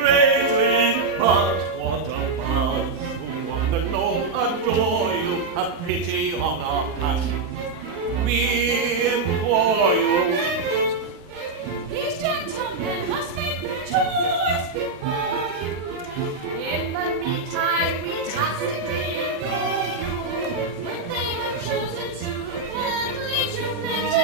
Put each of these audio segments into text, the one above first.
greatly, but what about who want to know, adore you, have pity on our passion? We implore you. These gentlemen must make their choice before you. In the meantime, we tacitly ignore you. When they have chosen to gladly submit,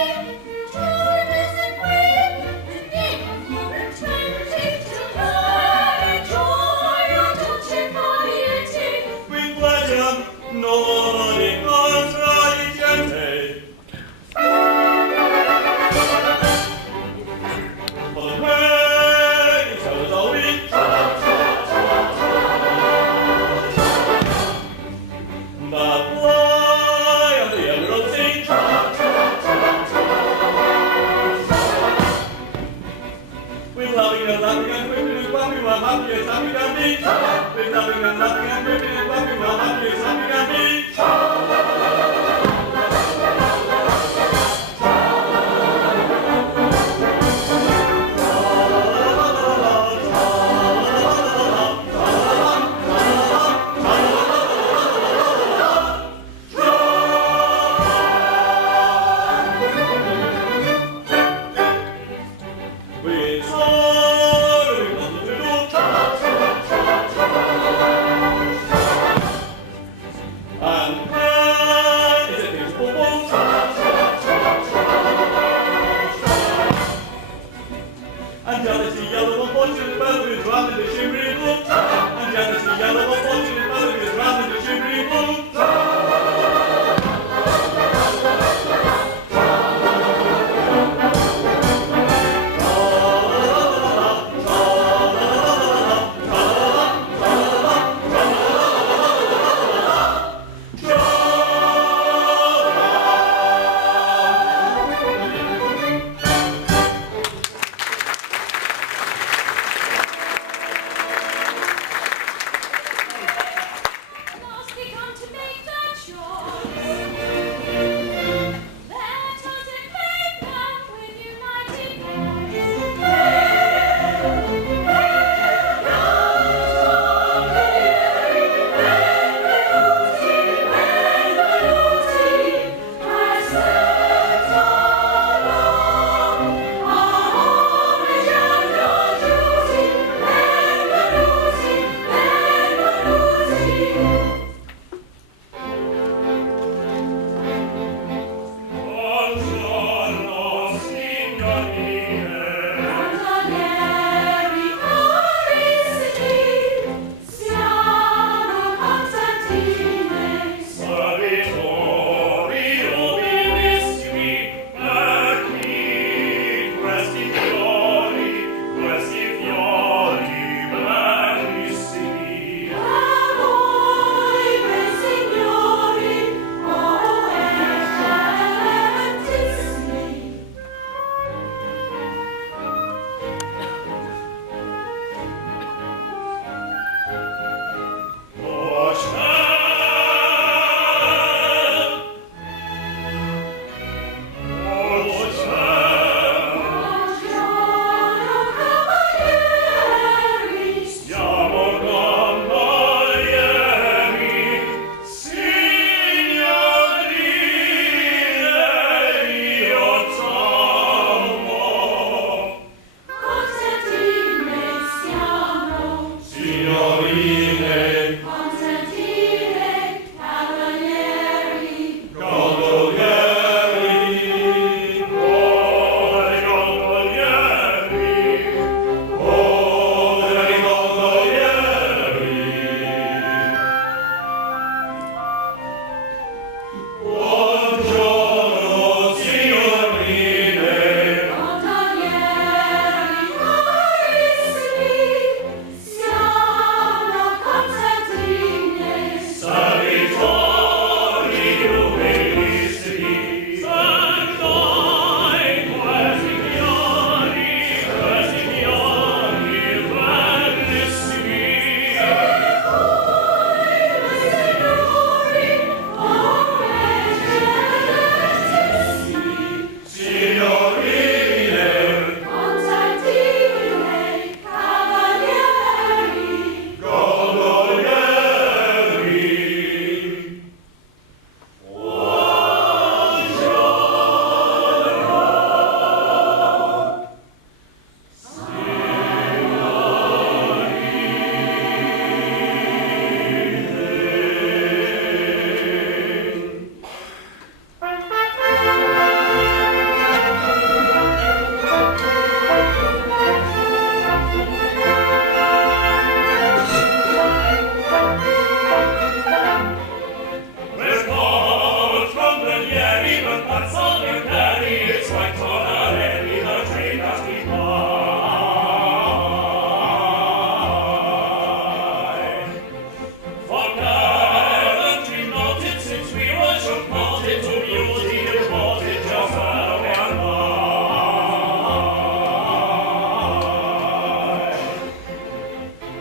toward us and brave, the name of your eternity, till God enjoy your society. With pleasure, nobody contradicted. For the wedding sellers are we. The fly of the emerald sea. With loving and laughing and whipping and whopping, we're happy as happy can be. With loving and laughing and whipping and whopping, we're happy as happy can be.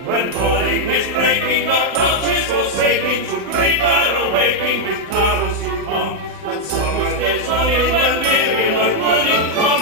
When morning is breaking, our couches forsaking, to greet our awaking with carols to come. And summer's days only when weary our morning come.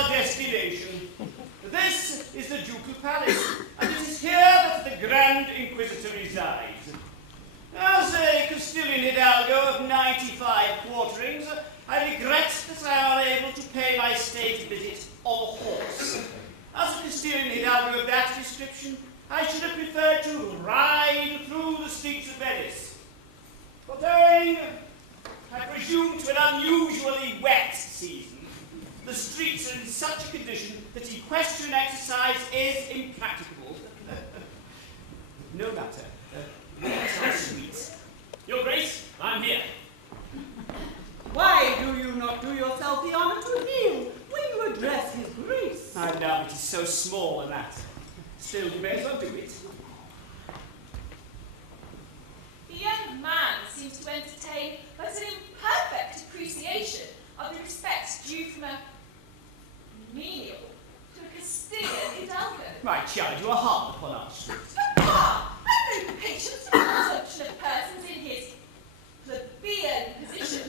our destination. This is the Ducal Palace, and it is here that the Grand Inquisitor resides. As a Castilian hidalgo of 95 quarterings, I regret that I am unable to pay my state visit on a horse. As a Castilian hidalgo of that description, I should have preferred to ride through the streets of Venice. But owing, I presume, to an unusually wet season, the streets are in such a condition that equestrian exercise is impracticable. No matter. Sweets. Your Grace, I'm here. Why do you not do yourself the honor to kneel when you address his grace? I know it is so small and that. Still, you may as well do it. The young man seems to entertain but an imperfect appreciation of the respect due from a menial to a Castilian hidalgo. My child, you are hard upon us. Papa, I've no patience with the consumption of persons in his plebeian position.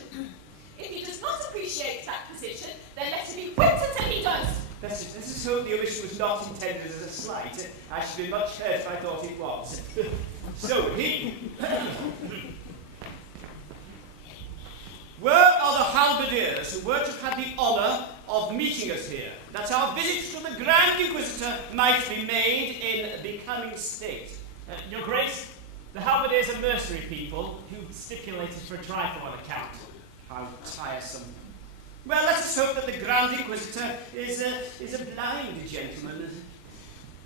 If he does not appreciate that position, then let him be whipped until he does. Let us hope the omission was not intended as a slight. I should be much hurt if I thought it was. So he. Where are the halberdiers who were to have had the honour of meeting us here, that our visit to the Grand Inquisitor might be made in becoming state? Your Grace, the halberdiers are mercenary people who stipulated for a trifle on account. How tiresome. Well, let us hope that the Grand Inquisitor is a blind gentleman.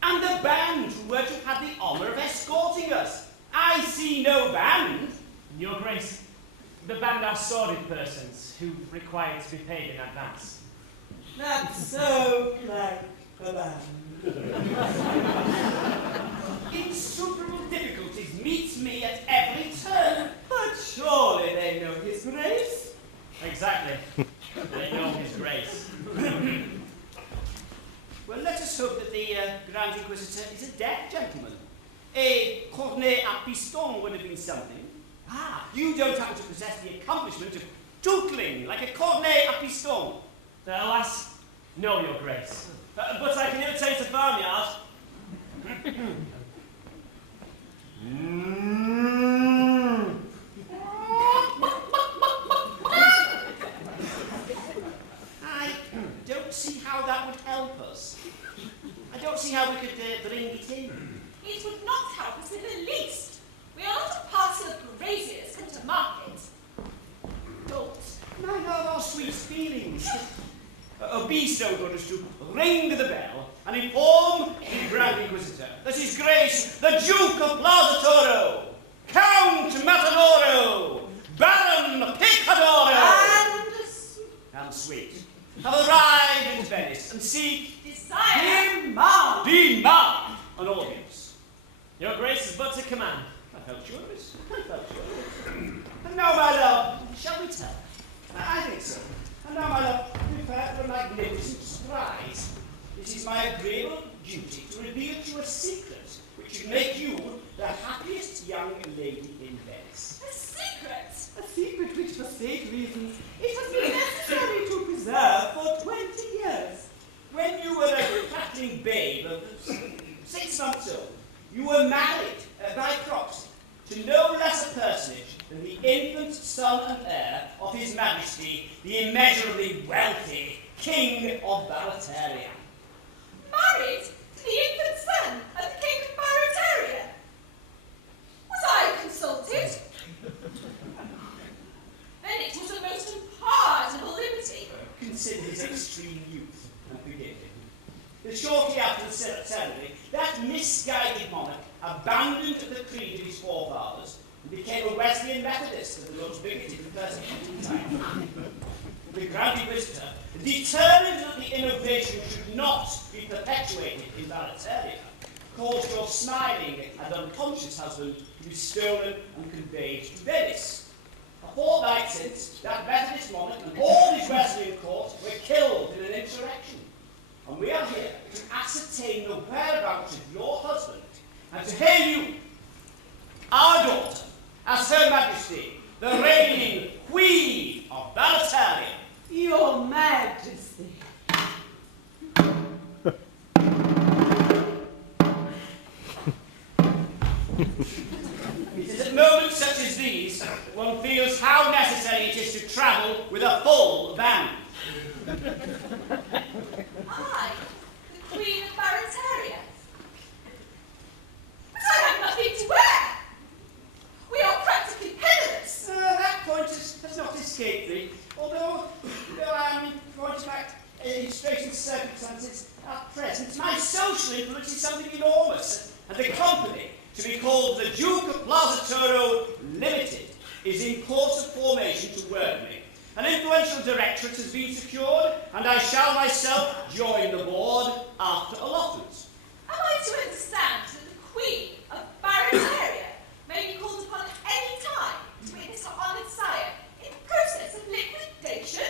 And the band who were to have had the honour of escorting us. I see no band. Your Grace, the band are sordid persons who require to be paid in advance. That's so like a band. Insuperable difficulties meet me at every turn. But surely they know his grace. Exactly. They know his Grace. Well, let us hope that the Grand Inquisitor is a deaf gentleman. A cornet à piston would have been something. Ah, you don't happen to possess the accomplishment of tootling like a cornet à piston. Alas, no, Your Grace. But I can imitate a farmyard. I don't see how that would help us. I don't see how we could bring it in. It would not help us in the least. We are not a parcel of graziers come to market. Don't. I know our sweet feelings. Be so good as to ring the bell and inform the Grand Inquisitor that His Grace, the Duke of Plaza Toro, Count Matadoro, Baron Picadoro, and Sweet, have arrived in Venice and seek demand an audience. Your Grace is but a command. I felt sure of it. I felt sure of it. And now, my love, shall we tell? I think so. And now, my love, prepare for a magnificent surprise. It is my agreeable duty to reveal to you a secret which should make you the happiest young lady in Venice. A secret? A secret which, for state reasons, it has been necessary to preserve for 20 years. When you were a prattling babe of 6 months old, you were married by proxy to no less a personage than the infant son and heir of His Majesty, the immeasurably wealthy King of Barataria. Married to the infant son of the King of Barataria? Was I consulted? Then it was a most unpardonable liberty. Consider his extreme youth and forgive him. Shortly after the ceremony, that misguided monarch abandoned the creed of his forefathers and became a Wesleyan Methodist of the most bigoted persecuted time. The Grand Inquisitor, determined that the innovation should not be perpetuated in Barataria, caused your smiling and unconscious husband to be stolen and conveyed to Venice. A fortnight since, that Methodist monarch and all his Wesleyan court were killed in an insurrection. And we are here to ascertain the whereabouts of your husband and to hail you, our daughter, as Her Majesty, the reigning Queen of Barataria. Your Majesty. travel with a full band. I, the Queen of Barataria. But I have nothing to wear. We are practically penniless. That point has not escaped thee, although I am in point of fact, in strange circumstances at present, my social influence is something enormous, and the company, to be called the Duke of Barataria Limited, is in course of formation to work me. An influential directorate has been secured, and I shall myself join the board after allotments. Am I to understand that the Queen of Barataria may be called upon at any time to witness her honoured sire in process of liquidation?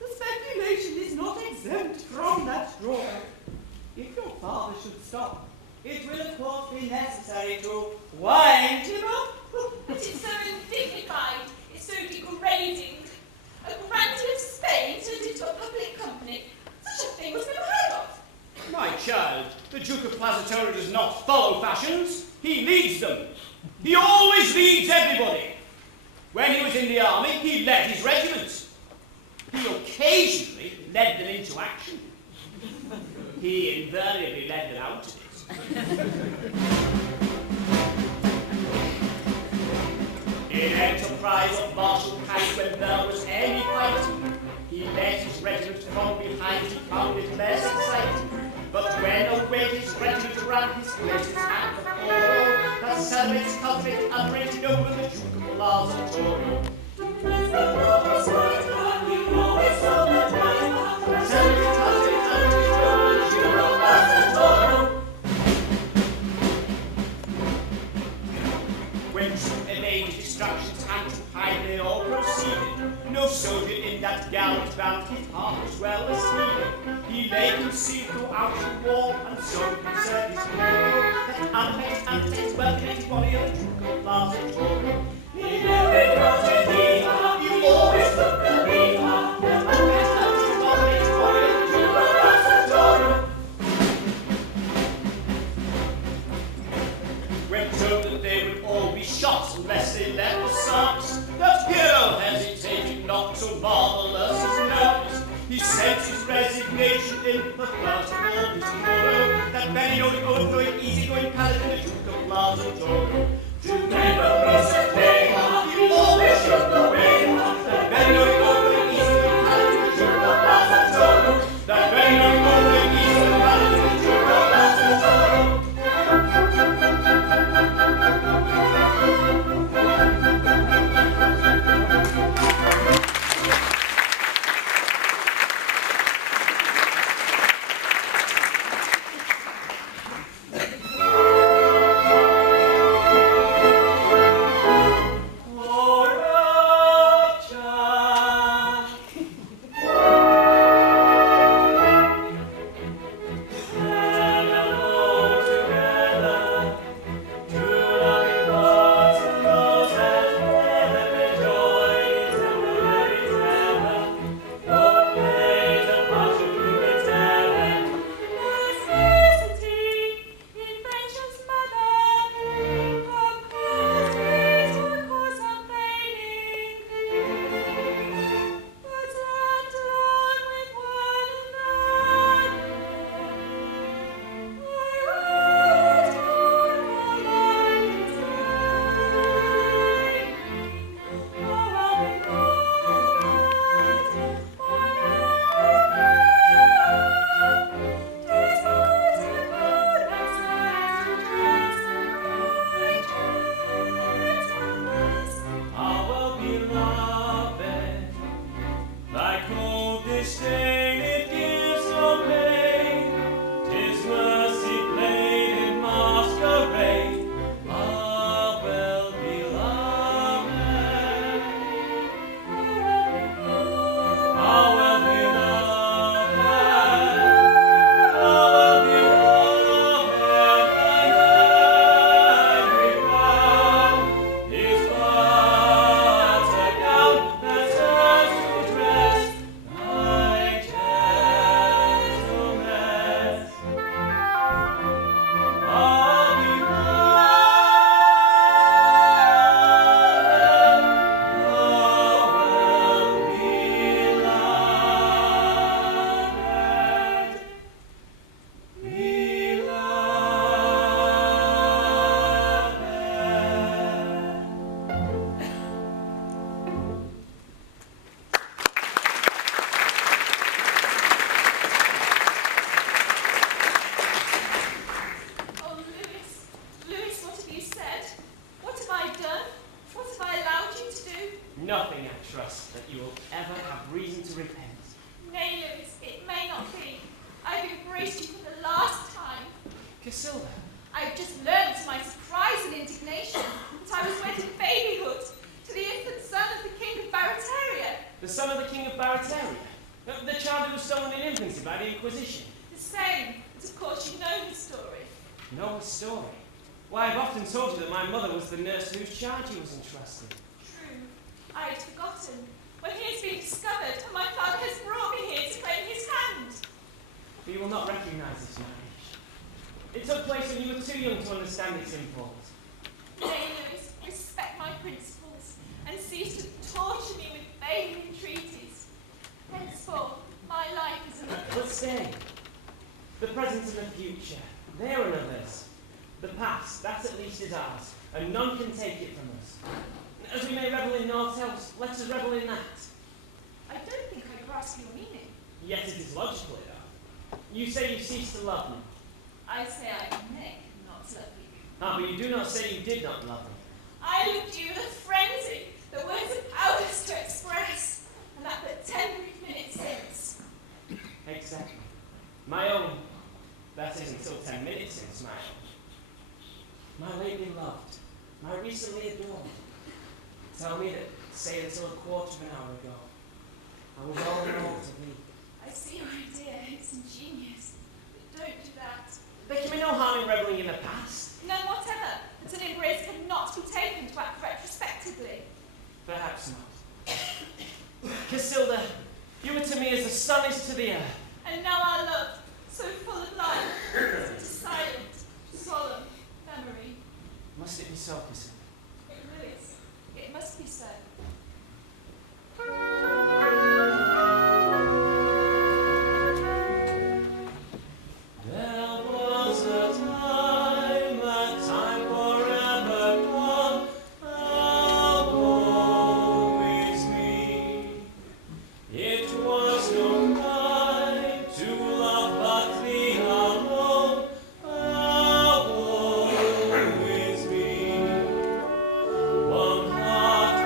The speculation is not exempt from that drawback. If your father should stop, it will of course be necessary to wind him up. But it's so undignified, it's so degrading. A grandee of Spain turned into a public company. Such a thing was never heard of. My child, the Duke of Barataria does not follow fashions, he leads them. He always leads everybody. When he was in the army, he led his regiments. He occasionally led them into action. He invariably led them out of it. In enterprise of martial kind, when there was any fighting, he led his regiment from behind, he found it less exciting. But when awaited his regiment around his places at the fore, that celebrates, cultivates, and rating over the Duke of Barataria. When to evade distractions and to hide they all proceeded, no soldier in that gallant band his heart was well esteemed. He lay concealed throughout the war, and so preserved his hero, that antes well-connected body of the Duke of Barataria. He never doubted thee, you always looked at me, that antes well-connected body of the Duke of Barataria. When told that they would all be shot unless they left the service, that hero hesitated not to marvellous his nervous. He sent his resignation in the first of all his morrow, that very overflowing, easy-going paladin, the Duke of Barataria. To never miss a day, he always showed the way, that very overflowing, easy-going paladin, the Duke of Barataria. That very overflowing, easy-going paladin, the Duke of Barataria. will ever have reason to repent. Nay, Lewis, it may not be. I've embraced you for the last time. Casilda, I've just learned to my surprise and indignation that I was wed in babyhood to the infant son of the King of Barataria. the son of the King of Barataria, the child who was stolen in infancy by the Inquisition. The same, but of course you know the story. Know his story? Why, I've often told you that my mother was the nurse to whose charge he was entrusted. True, I had forgotten. When he has been discovered, and my father has brought me here to claim his hand. But you will not recognise this marriage. It took place when you were too young to understand its import. Nay, Lewis, respect my principles, and cease to torture me with vain entreaties. Henceforth, my life is another. But stay. The present and the future, they are another's. The past, that at least is ours, and none can take it from us. As we may revel in naught else, let us revel in that. I don't think I grasp your meaning. Yet it is logical enough. You say you ceased to love me. I say I may not love you. Ah, but you do not say you did not love me. I loved you with a frenzy that words are powerless to express, and that but 10 brief minutes since. Exactly. My own, that is until 10 minutes since, my own. My lately loved, my recently adored. Tell me that, say until a quarter of an hour ago, I was all in all to thee. I see your idea, it's ingenious, but don't do that. There can be no harm in reveling in the past. None whatever, that an embrace cannot be taken to act retrospectively. Perhaps not. Casilda, you were to me as the sun is to the earth. And now our love, so full of life, is a silent, solemn memory. Must it be so, Casilda? It really is. It must be so. There was a time forever gone, how woe is me. It was no crime to love but thee alone, how woe is me. One heart,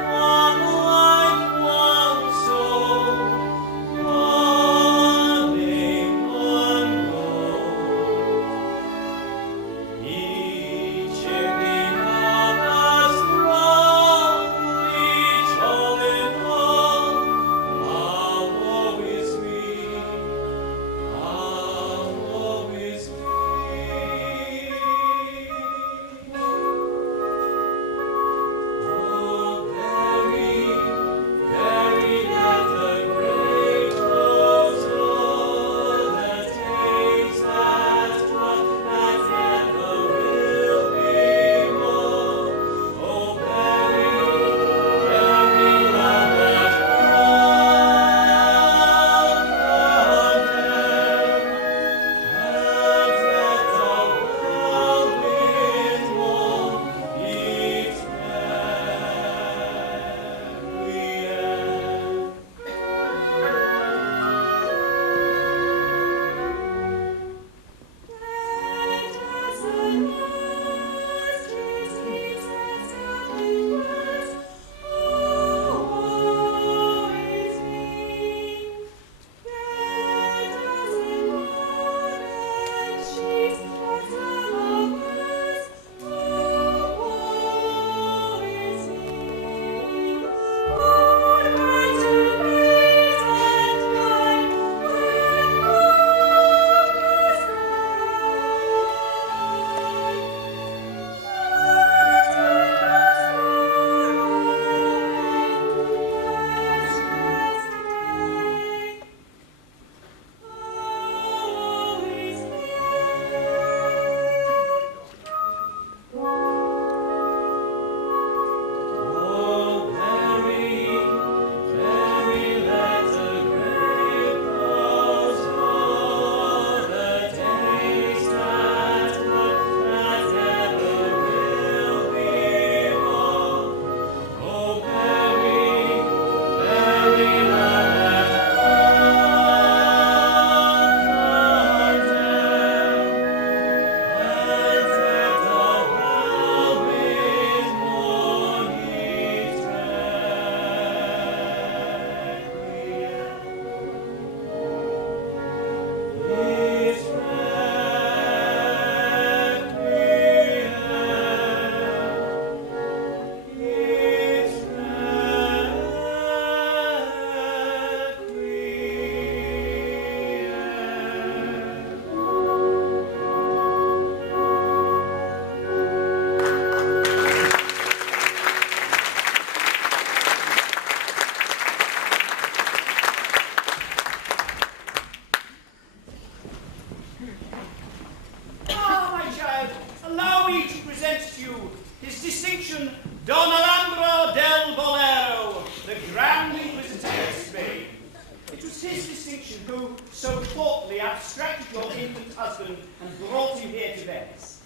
abstracted your infant husband and brought him here to Venice.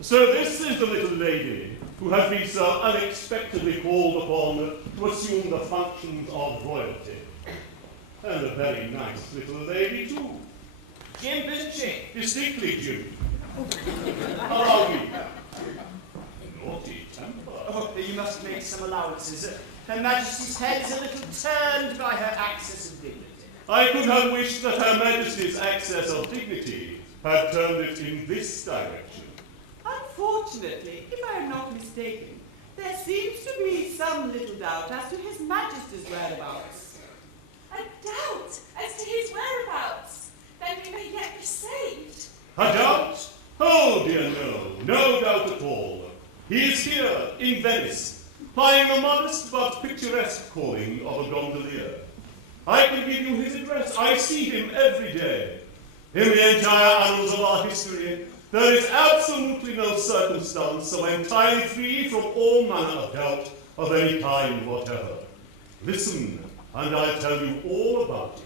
So this is the little lady who has been so unexpectedly called upon to assume the functions of royalty. And a very nice little lady, too. Jim, isn't she? Distinctly Jim. How are we? Naughty temper. Oh, you must make some allowances. Her Majesty's head is a little turned by her access of dignity. I could have wished that Her Majesty's access of dignity had turned it in this direction. Unfortunately, if I am not mistaken, there seems to be some little doubt as to His Majesty's whereabouts. A doubt as to his whereabouts. Then we may yet be saved. A doubt? Oh dear no, no doubt at all. He is here, in Venice, plying the modest but picturesque calling of a gondolier. I can give you his address. I see him every day. In the entire annals of our history, there is absolutely no circumstance so entirely free from all manner of doubt of any kind whatever. Listen, and I'll tell you all about it.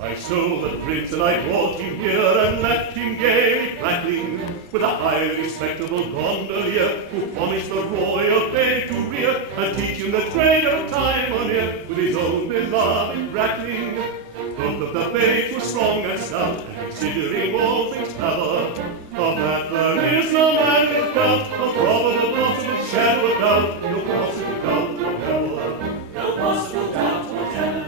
I stole the prince and I brought him here and left him gaily prattling with a highly respectable gondolier who promised the royal babe to rear and teach him the trade of time on ear with his own beloved rattling. Both of the babes were strong and stout, and considering all things clever, of that there is no man of doubt, no probable possible shadow of doubt, no possible doubt whatever. No possible doubt whatever.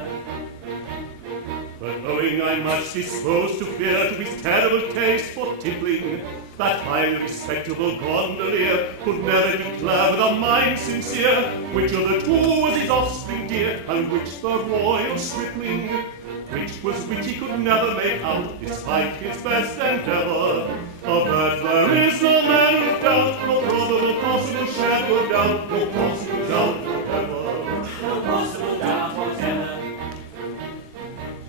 But knowing I'm much disposed to fear to his terrible taste for tippling, that highly respectable gondolier could never declare with a mind sincere which of the two was his offspring dear, and which the royal stripling. Which was witty could never make out, despite his best endeavour. Of that there is no man of doubt, no probable possible shadow of doubt, no possible doubt whatever. No possible doubt whatever.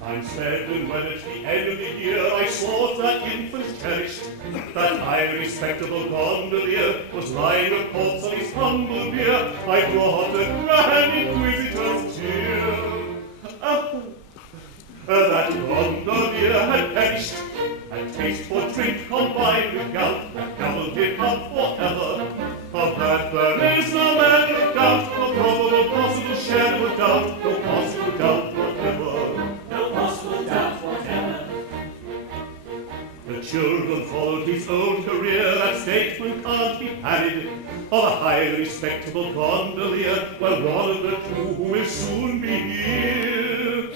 I'm said, and when at the end of the year I swore that infant cherished, that highly respectable gondolier was lying a corpse on his humble bier, I brought the grand inquisitor's cheer. That gondolier had perished, and taste for drink combined with gout had doubled him up forever. Of that there is no man of doubt, no probable possible shadow of doubt, no possible doubt whatever. No possible doubt whatever. The children followed his own career, that statesman can't be parried. Of a highly respectable gondolier, well, one of the two who will soon be here.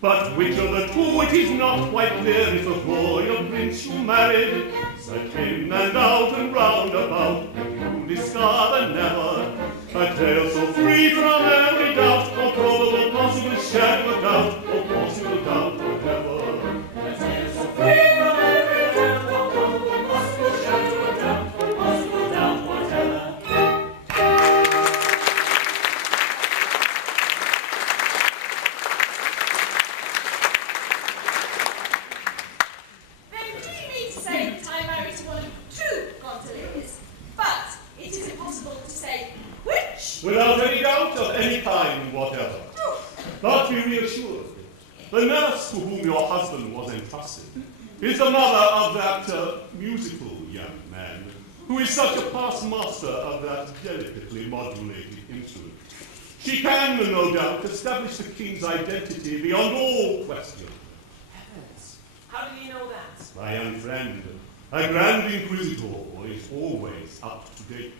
But which of the two it is not quite clear is the royal prince you married. Search in and out and round about, and you discover never a tale so free from every doubt, or probable possible shadow of doubt, or possible doubt whatever. A tale so free from every doubt, or probable possible shadow of doubt, or possible doubt whatever. Without any doubt of any kind whatever. But be reassured, the nurse to whom your husband was entrusted is the mother of that musical young man, who is such a past master of that delicately modulated instrument. She can, no doubt, establish the king's identity beyond all question. Heavens, how do you know that? My young friend, a grand inquisitor is always up to date.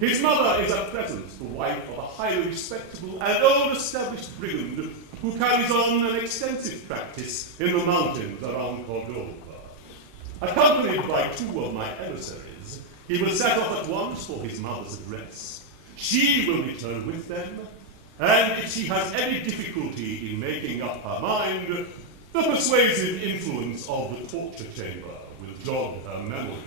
His mother is at present the wife of a highly respectable and old-established brigand who carries on an extensive practice in the mountains around Cordova. Accompanied by two of my emissaries, he will set off at once for his mother's address. She will return with them, and if she has any difficulty in making up her mind, the persuasive influence of the torture chamber will jog her memory.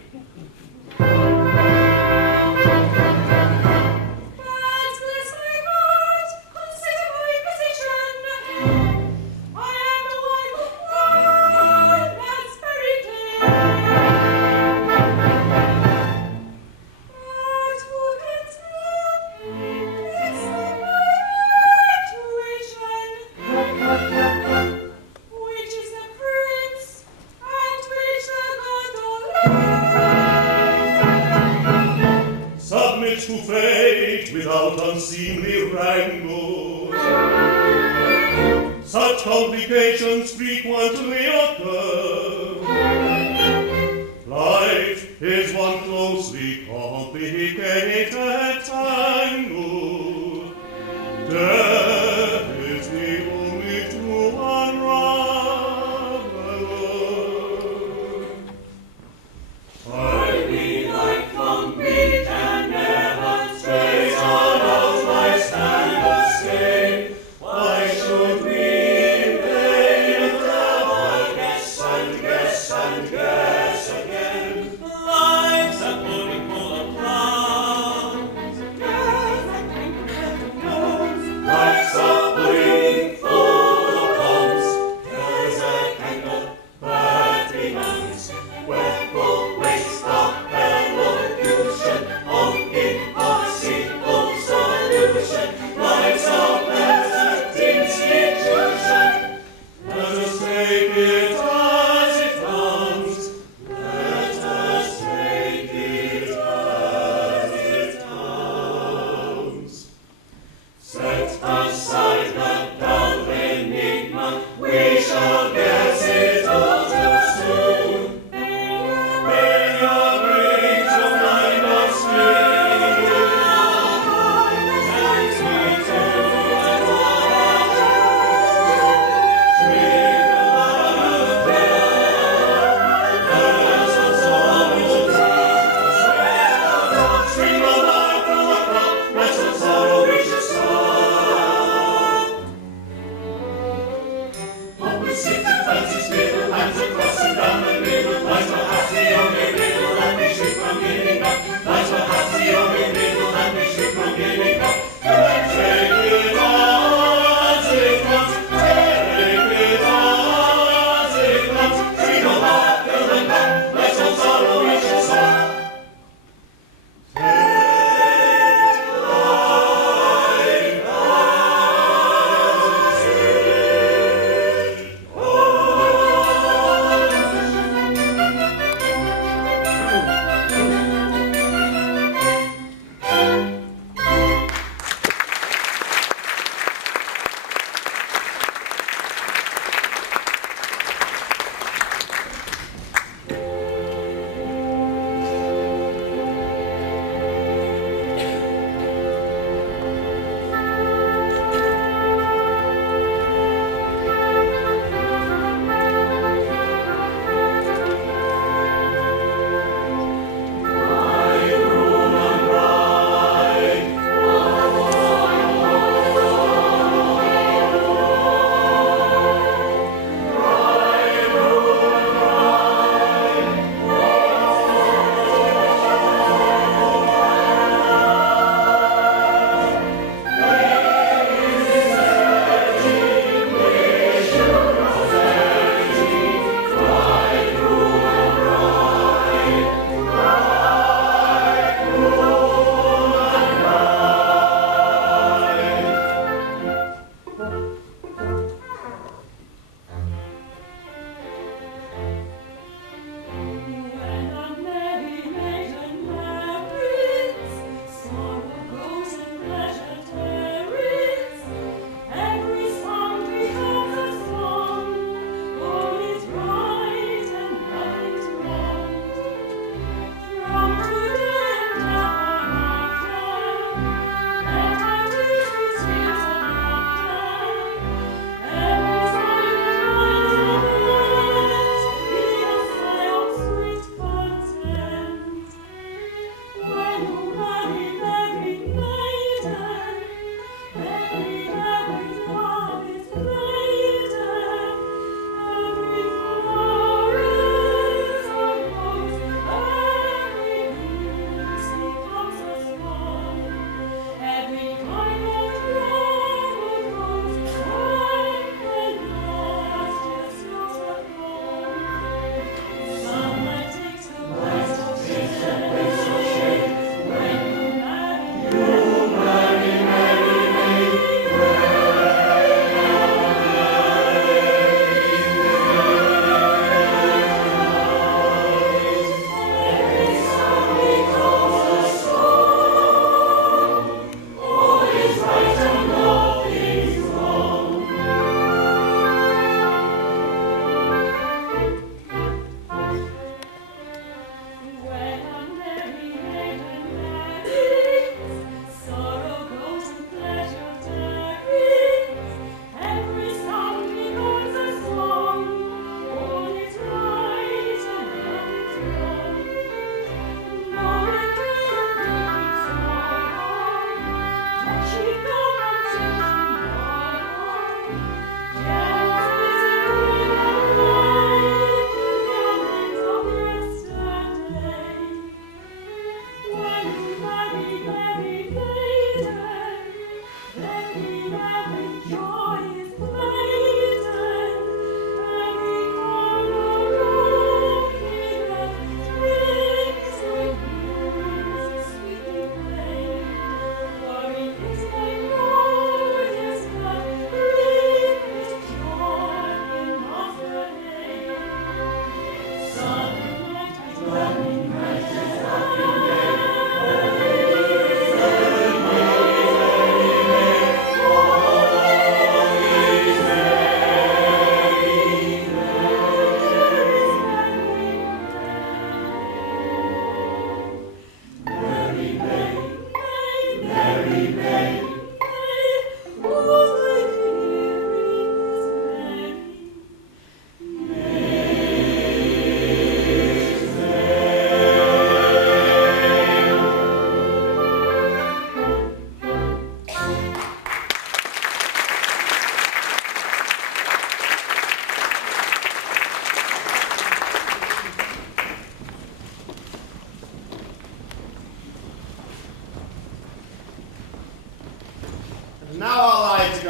to fate without unseemly wrangle. Such complications frequently occur. Life is one closely complicated tangle. Death is the only true unraveler. I be like concrete and never strays out of my stand of stay. Why should we in vain travel, guess and guess and guess again? Life's a pudding full of clouds. Guess and think of heaven knows.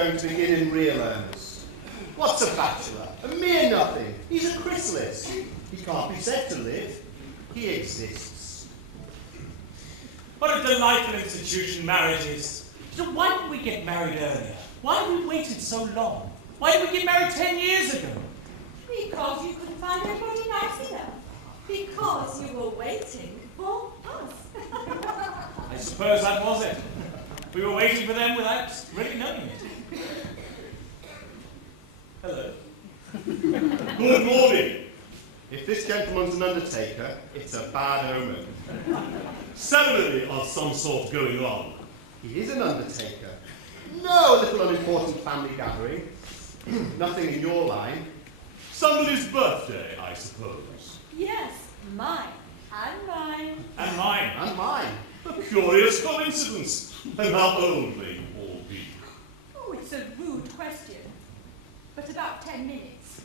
going to begin in real earnest. What's a bachelor? A mere nothing. He's a chrysalis. He can't be said to live. He exists. What a delightful institution marriage is. So why didn't we get married earlier? Why have we waited so long? Why did we get married 10 years ago? Because you couldn't find anybody nice enough. Because you were waiting for us. I suppose that was it. We were waiting for them without really knowing it. Hello. Good morning. If this gentleman's an undertaker, it's a bad omen. Ceremony of some sort going on. He is an undertaker. No little unimportant family gathering. Nothing in your line. Somebody's birthday, I suppose. Yes, mine. And mine. And mine. And mine. A curious coincidence. And how old may you all be? Oh, it's a rude question. But about 10 minutes.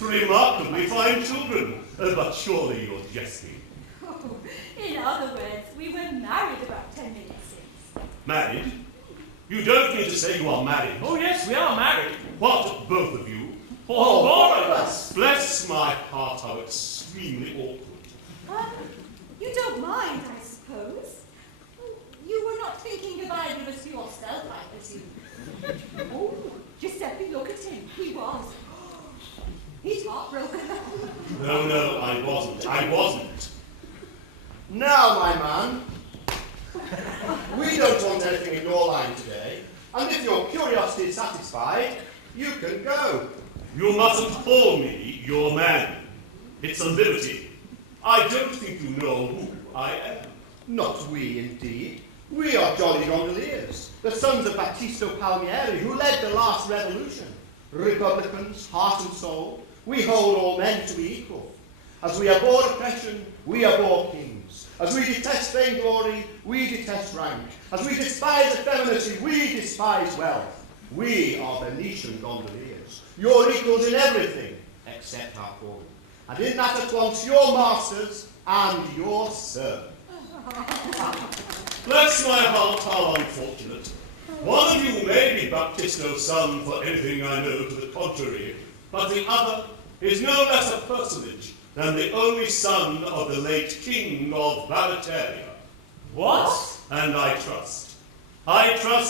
Remarkably fine children. But surely you're jesting. Oh, in other words, we were married about 10 minutes since. Married? You don't mean to say you are married. Oh yes, we are married. What, both of you? All four of us. Bless my heart, how extremely awkward. You don't mind, I suppose? You were not thinking of either of us for yourself, I presume. Oh, Giuseppe, look at him. He was. He's heartbroken. No, I wasn't. Now, my man, we don't want anything in your line today, and if your curiosity is satisfied, you can go. You mustn't call me your man. It's a liberty. I don't think you know who I am. Not we, indeed. We are jolly Gondoliers, the sons of Battisto Palmieri, who led the last revolution. Republicans, heart and soul, we hold all men to be equal. As we abhor oppression, we abhor kings. As we detest vainglory, we detest rank. As we despise effeminacy, we despise wealth. We are Venetian Gondoliers, your equals in everything, except our calling. And in that at once your masters and your servants. Bless my heart, how unfortunate. One of you may be Baptisto's son for anything I know to the contrary, but the other is no less a personage than the only son of the late king of Barataria. What? And I trust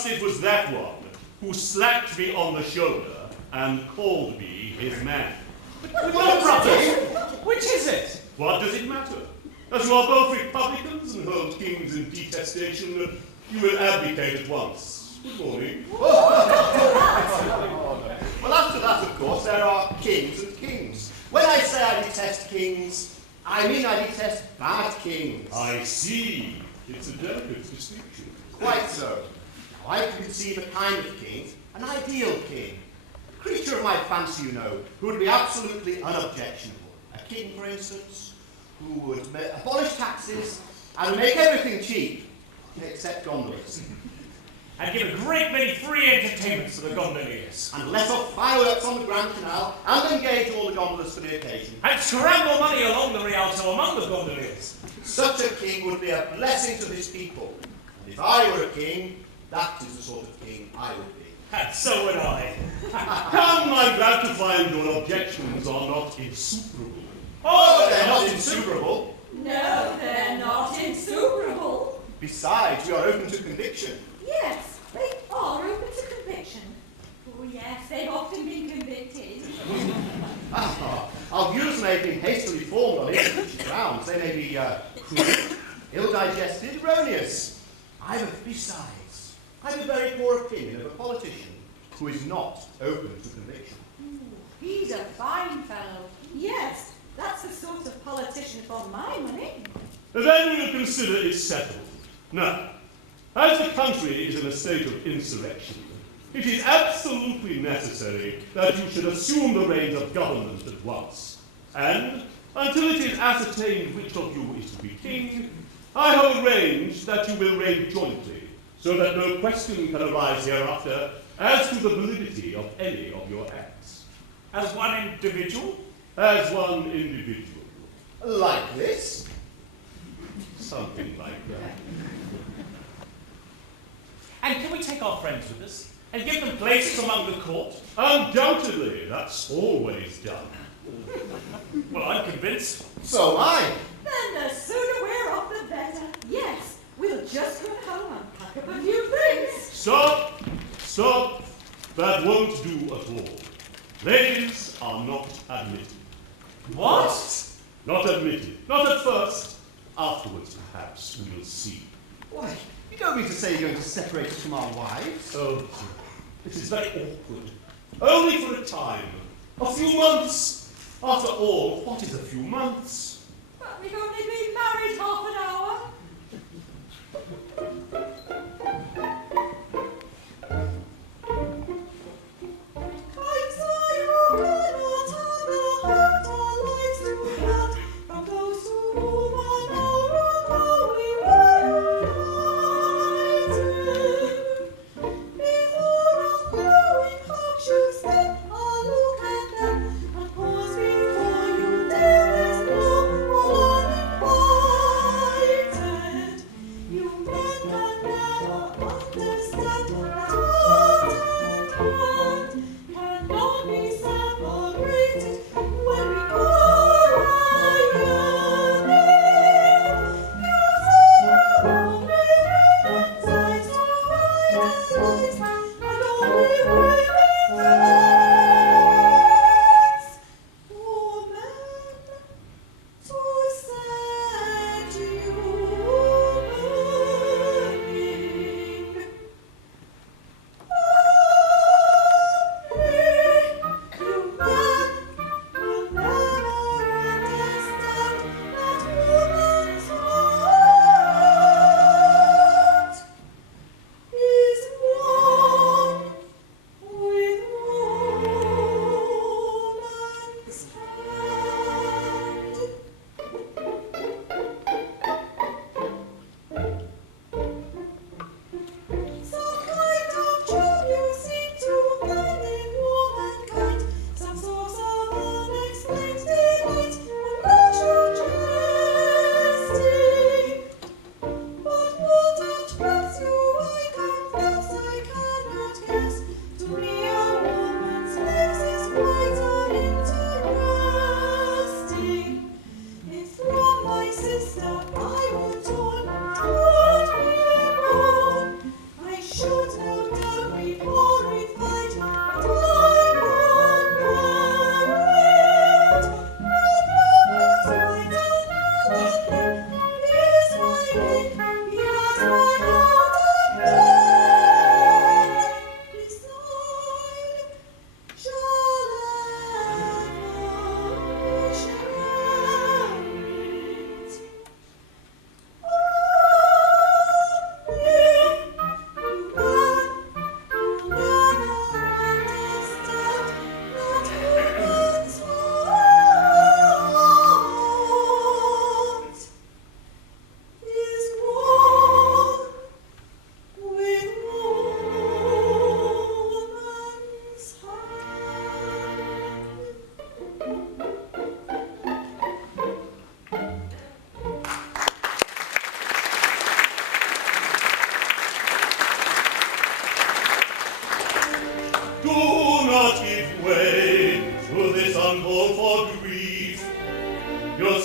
it was that one who slapped me on the shoulder and called me his man. What brothers? Which is it? What does it matter? As you are both Republicans and hold kings in detestation, you will abdicate at once. Good morning. Well, after that, of course, there are kings and kings. When I say I detest kings, I mean I detest bad kings. I see. It's a delicate distinction. Quite so. I can conceive a kind of king, an ideal king. A creature of my fancy, you know, who would be absolutely unobjectionable. A king, for instance, who would abolish taxes and make everything cheap, except gondolas. And give a great many free entertainments to the Gondoliers. And let off fireworks on the Grand Canal and engage all the gondolas for the occasion. And scramble money along the Rialto among the Gondoliers. Such a king would be a blessing to his people. And if I were a king, that is the sort of king I would be. And so would I. Come, I'm glad to find your objections are not insuperable. Oh, they're not insuperable. No, they're not insuperable. Besides, we are open to conviction. Yes, they are open to conviction. Oh, yes, they've often been convicted. Our views may have been hastily formed on insufficient grounds. They may be crude, ill-digested, erroneous. Besides, I have a very poor opinion of a politician who is not open to conviction. Ooh, he's a fine fellow. Yes, that's the sort of politician for my money. Then we'll consider it settled. Now, as the country is in a state of insurrection, it is absolutely necessary that you should assume the reins of government at once. And, until it is ascertained which of you is to be king, I have arranged that you will reign jointly, so that no question can arise hereafter as to the validity of any of your acts. As one individual? As one individual. Like this? Something like that. And can we take our friends with us? and give them places among the court? Undoubtedly, that's always done. Well, I'm convinced. So am I. Then the sooner we're off, the better. Yes, we'll just go home and pack up a few things. Stop! Stop! That won't do at all. Ladies are not admitted. What? Not admitted. Not at first. Afterwards, perhaps, we'll see. Why, you don't mean to say you're going to separate us from our wives? Oh, this is very awkward. Only for a time. A few months. After all, what is a few months? But we've only been married half an hour.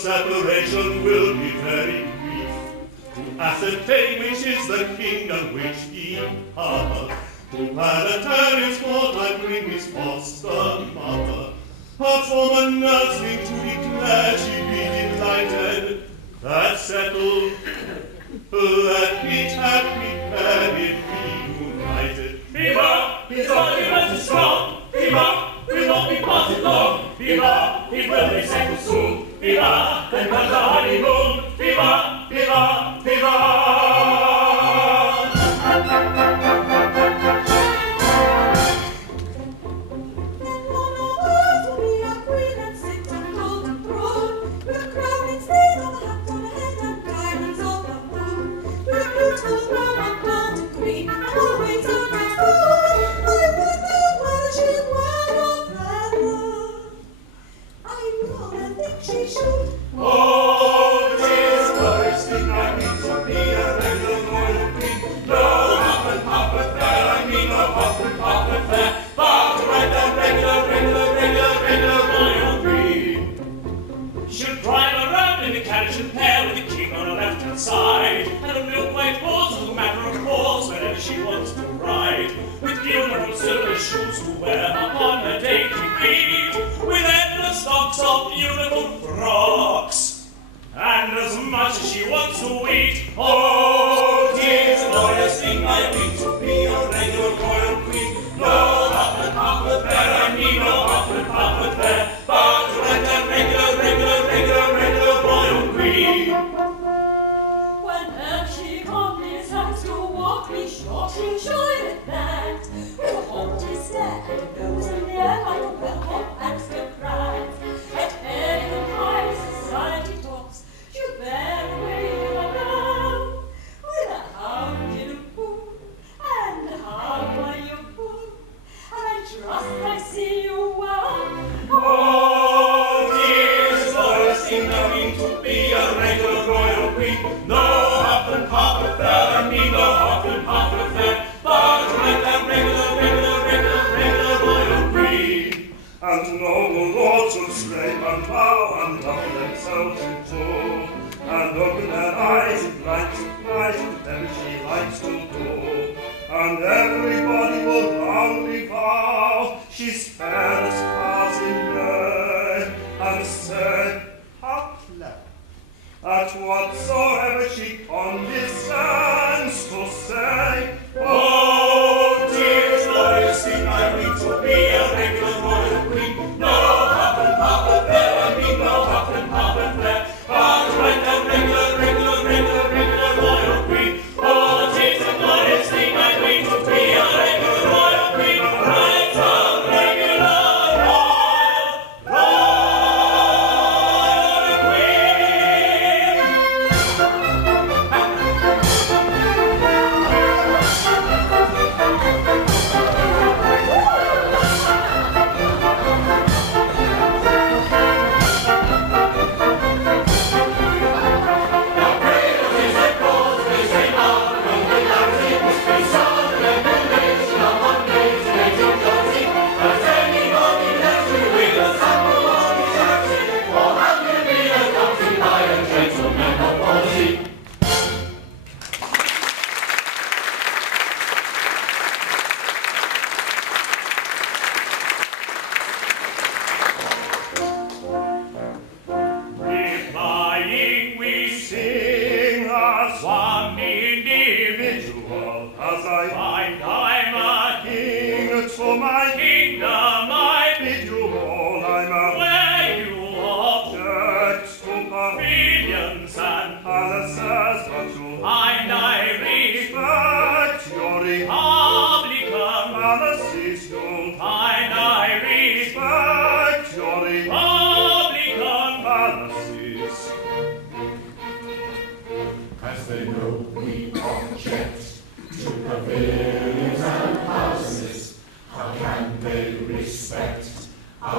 Separation will be very brief. To ascertain which is the king and which he other. To Barataria's court I bring his foster mother. Her former nursling to declare she be delighted. That settled, that it had prepared it reunited. Viva! His argument is strong! Viva! Will not be parted long! Viva! It will be settled soon! Viva! Then comes the honeymoon! Viva! Viva! Viva! Beautiful brown and blonde and green. once a week. Oh, 'tis a glorious thing, I mean, to be a regular royal queen. No hop and hop affair, I mean no hop and hop affair, but a regular royal queen. Whenever she condescends to walk, be sure she'll show it that. With a haughty stare and nose in the air like a well-born aristocrat. At any high society talks, she'll bear away around with a how do you do and how are you do, and I trust I see you well. Oh, 'tis a glorious thing, I mean, to be a regular royal queen. No hop and hop affair, I mean no hop and hop affair, but a regular royal queen. And noble lords will scrape and bow and love themselves in two, and open their eyes in lights of light, whatever she likes to do. And everybody will roundly vow she's fair as passing May, and say, how clever, at whatsoever she condescends to say. Oh, 'tis a glorious thing, I mean, to be a regular royal queen. No hop and hop affair, I mean no hop and hop affair, but a regular royal queen. Oh, 'tis a glorious thing, I mean, to be a regular royal queen. Right, a regular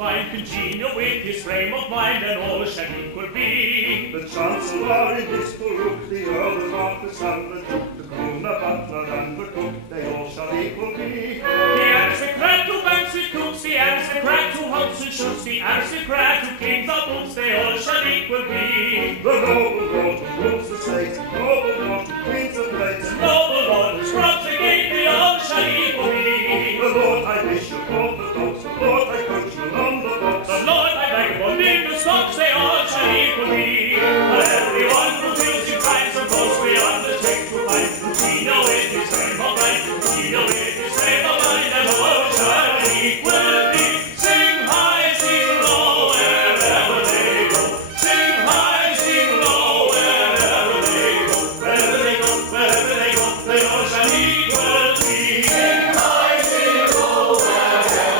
royal congenial with his frame of mind, and all shall equal be. The Chancellor in his baroque, the Earl, the Marquis, and the Duke, the Groom, the Butler, and the Cook, they all shall equal be. The aristocrat who banks with cooks, the aristocrat who humps and shoots, the aristocrat who cleans the books, they all shall equal be. The noble lord who rules the state, the noble lord who cleans the plates, the noble lord who scrubs the gate, they all shall equal be. The Lord High Bishop of the dogs, the Lord High Coachman on the box, the Lord High Vagabond in the stocks, they all shall equal be. For everyone who feels in crimes and boasts, we undertake to find congenial with his frame of mind, congenial with his frame of mind, and all shall equal be. Sing high, sing low, wherever they go. Sing high, sing low, wherever they go. Wherever they go, wherever they go, they all shall equal be. Sing high, sing low, wherever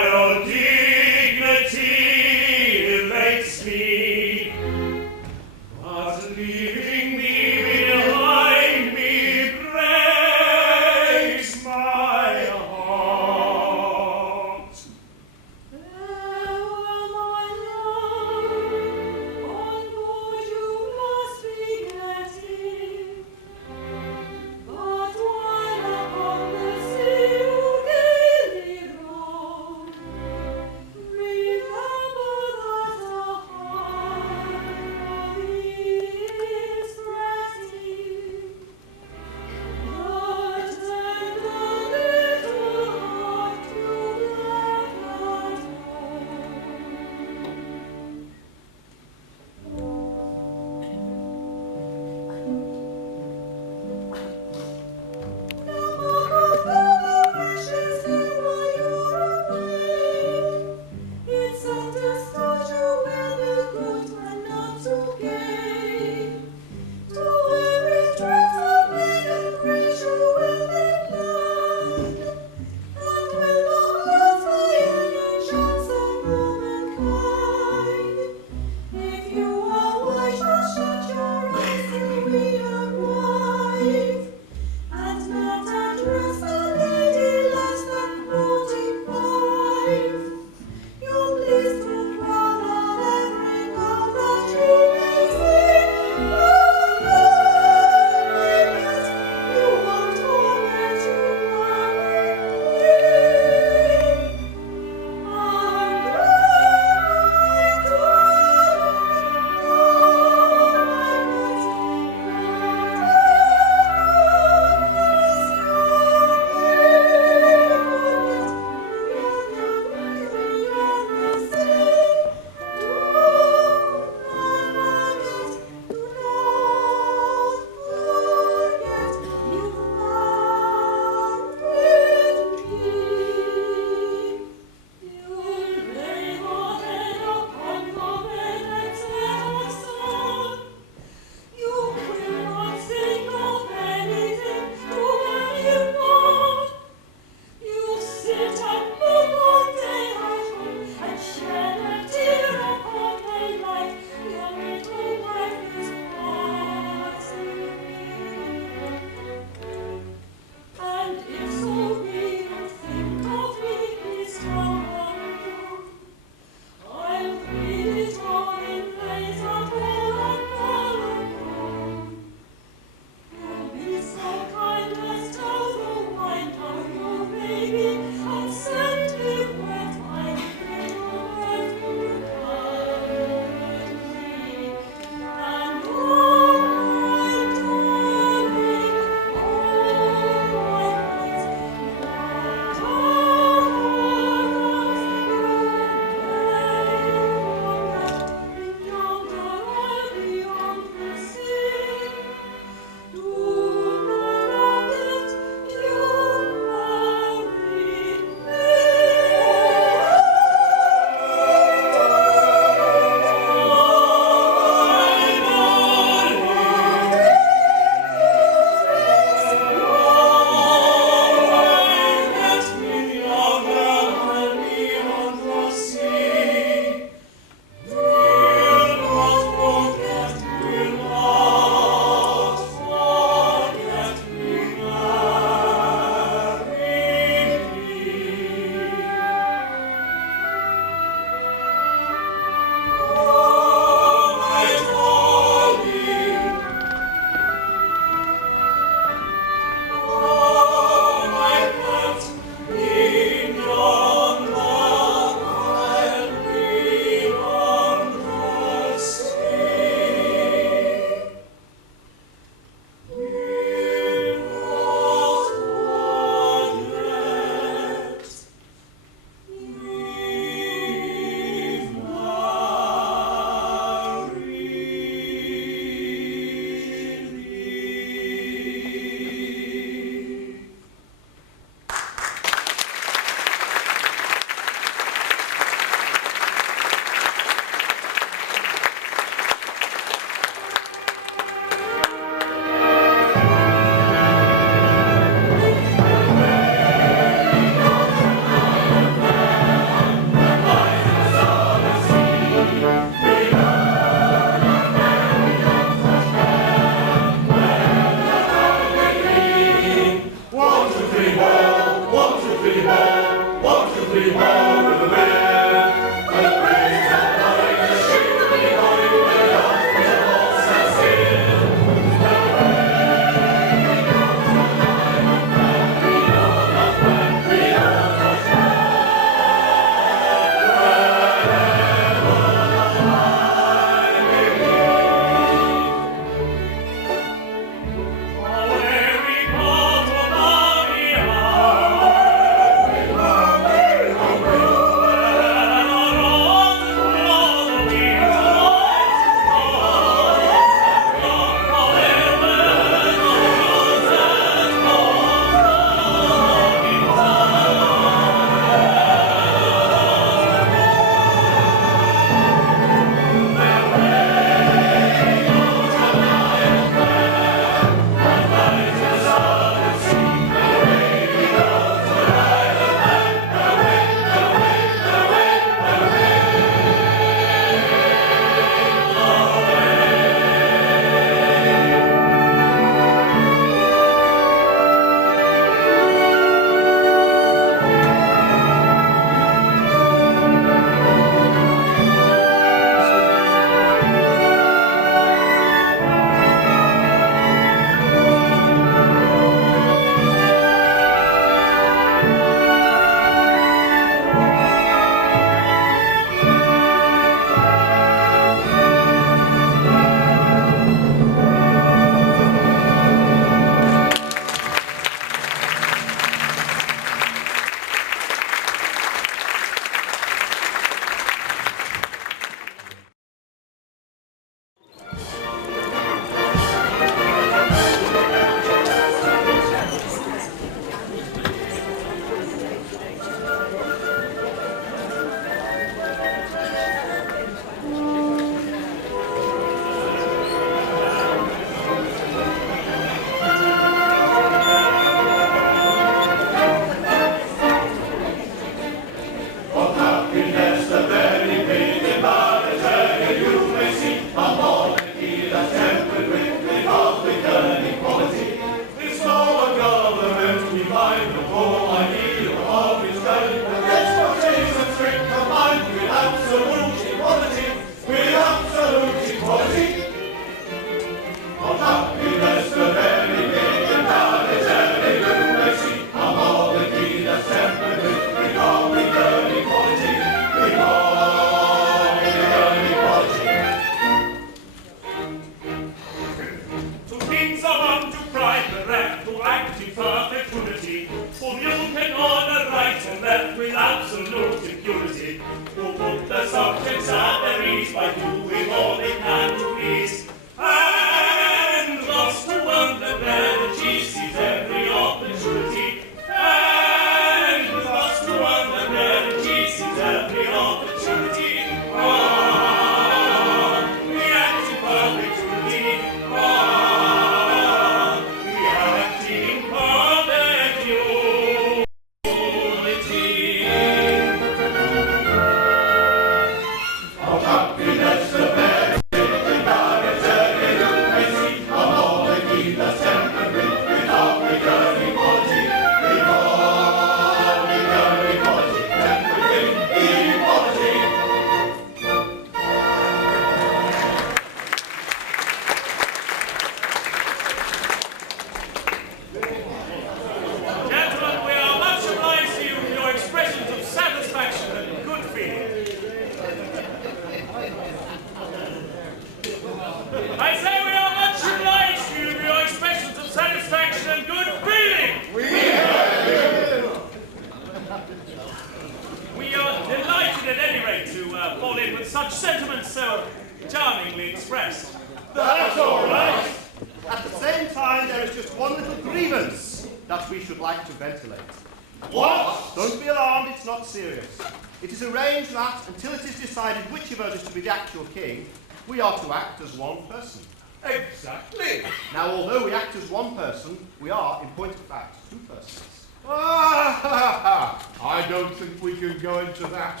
We are to act as one person. Exactly. Now, although we act as one person, we are, in point of fact, two persons. I don't think we can go into that.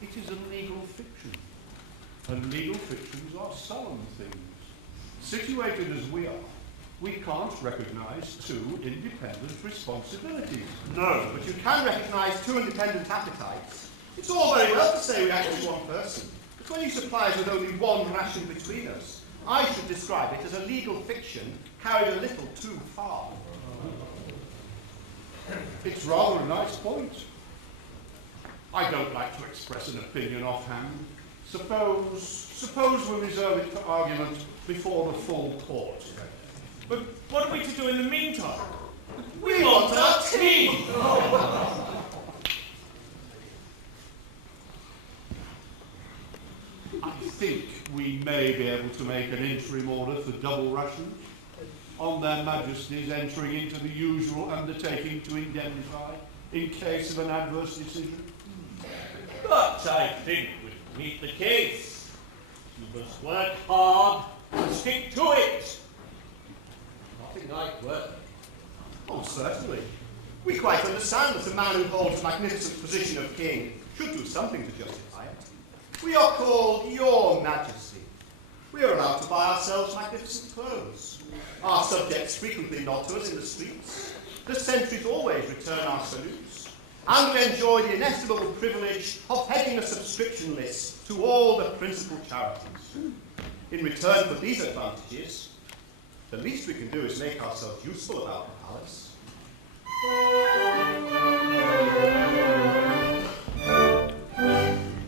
It is a legal fiction. And legal fictions are solemn things. Situated as we are, We can't recognise two independent responsibilities. No, but you can recognise two independent appetites. It's all very well to say we act as one person, but when you supply us with only one ration between us, I should describe it as a legal fiction carried a little too far. It's rather a nice point. I don't like to express an opinion offhand. Suppose we reserve it for argument before the full court. But what are we to do in the meantime? We want our tea! I think we may be able to make an interim order for double rations, on their Majesties entering into the usual undertaking to indemnify in case of an adverse decision. But I think we'll meet the case. You must work hard and stick to it. Nothing like work. Oh, certainly. We quite understand that a man who holds a magnificent position of king should do something to justify it. We are called Your Majesty. We are allowed to buy ourselves magnificent clothes. Our subjects frequently nod to us in the streets. The sentries always return our salutes. And we enjoy the inestimable privilege of heading a subscription list to all the principal charities. In return for these advantages, the least we can do is make ourselves useful about the palace.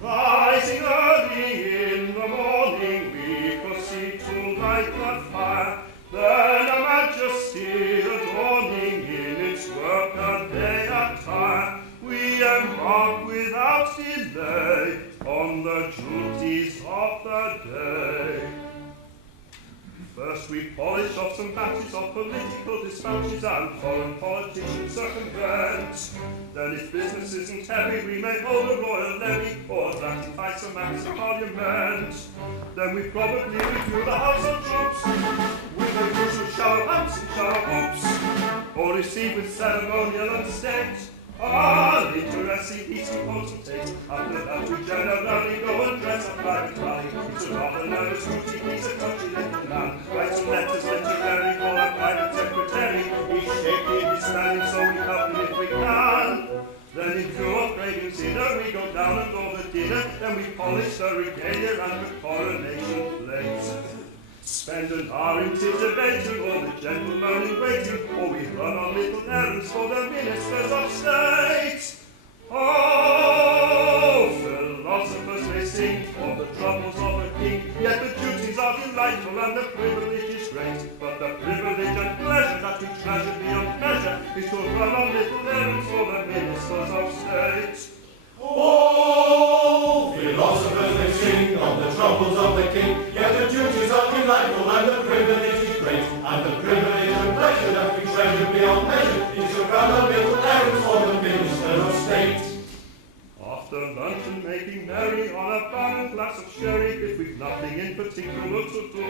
Rising early in the morning, we proceed to light the fire. Then a majesty adorning in its work and day attire, we embark without delay on the duties of the day. First we polish off some batches of political dispatches and foreign politicians circumvent. Then if business isn't heavy, we may hold a royal levy or ratify some acts of parliament. Then we probably review the House of Troops with the usual shower lamps and shower hoops, or receive with ceremonial and state an interesting piece of potentate. After that we generally go and dress up private rally. It's a rather nervous duty, he's a country little man. Writes some letters literary for a private secretary. He's shaky in his standing, so we help him if we can. Then in view of Reagan's dinner, we go down and order dinner. Then we polish the regalia and the coronation plates. Spend an hour in titillating all the gentlemen in waiting, or we run on little errands for the ministers of state. Oh, philosophers may sing of the troubles of a king, yet the duties are delightful and the privilege is great. But the privilege and pleasure that we treasure beyond measure is to run on little errands for the ministers of state. Oh, philosophers may sing of the troubles of the king, yet the duties are delightful and the privilege is great. And the privilege and pleasure that we treasure beyond measure is to run a little errands for the minister of state. After luncheon, making merry on a fine glass of sherry, if we've nothing in particular to do,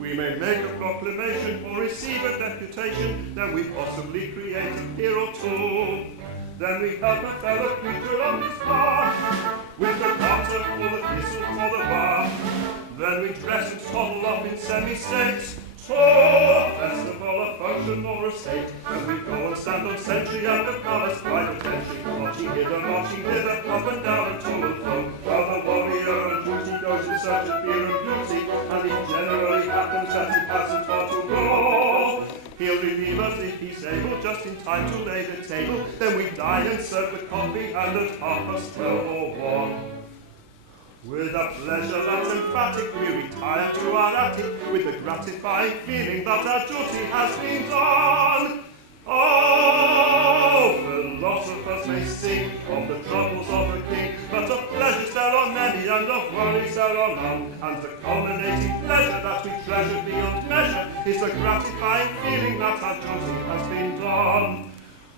we may make a proclamation or receive a deputation, then we possibly create a peer or two. Then we help a fellow creature on his path, with the potter or the thistle or the bar. Then we dress and toddle up in semi-state, to a festival, a function or a state. Then we go and stand on sentry at the palace private entry, marching hither, marching thither, up and down and to and fro, while the warrior and duty goes in search of fear and beauty, and it generally happens that he hasn't far to go. He'll relieve us if he's able, just in time to lay the table. Then we dine and serve the coffee, and at 12:30 or 1. With a pleasure that's emphatic, we retire to our attic, with the gratifying feeling that our duty has been done. Oh, philosophers may sing of the troubles of a king, but of pleasures there are many, and of worries there are none. And the culminating pleasure that we treasure beyond measure is the gratifying feeling that our duty has been done.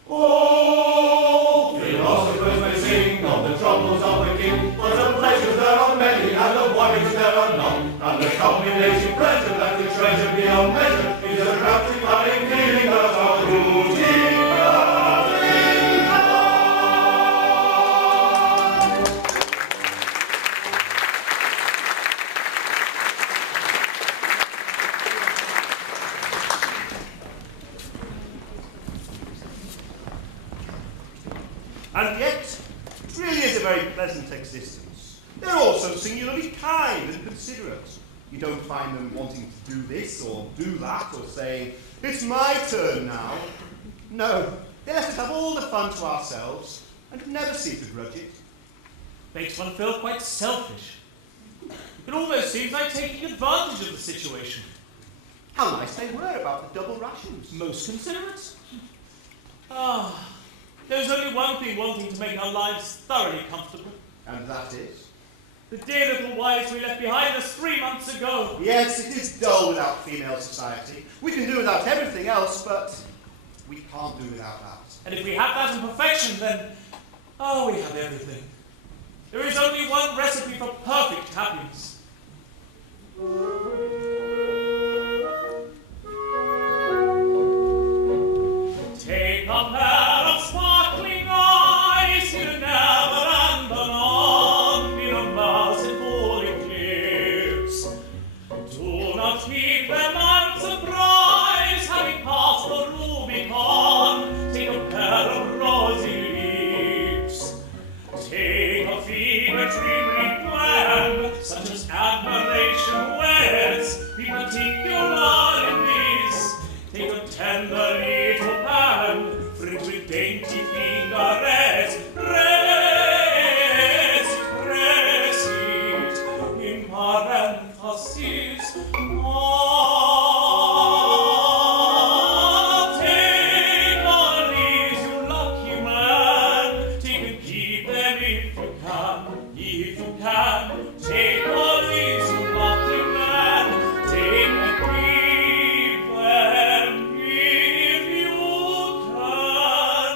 Oh, philosophers may sing of the troubles of a king, but of pleasures there are many, and of worries there are none. And the culminating pleasure that we treasure beyond measure is the gratifying feeling that our duty has been done. very pleasant existence. They're also singularly kind and considerate. You don't find them wanting to do this or do that, or saying, it's my turn now. No, they let us have all the fun to ourselves and never seem to grudge it. Makes one feel quite selfish. It almost seems like taking advantage of the situation. How nice they were about the double rations. Most considerate. Ah, there's only one thing wanting to make our lives thoroughly comfortable. And that is? The dear little wives we left behind us 3 months ago. Yes, it is dull without female society. We can do without everything else, but we can't do without that. And if we have that in perfection, then, oh, we have everything. There is only one recipe for perfect happiness. Take a pair of sparkling eyes, you never and anon, in a thousand falling cliffs. Do not keep them unsurprised, having passed the Rubicon. Take a pair of rosy lips. Take a fever dreaming plan, such as admiration wears. Be particular in this. Take a tender little hand, filled with dainty fingerets. Press it in parentheses. Take all these, you lucky man. Take and keep them if you can. If you can, take all these, you lucky man. Take and keep them if you can.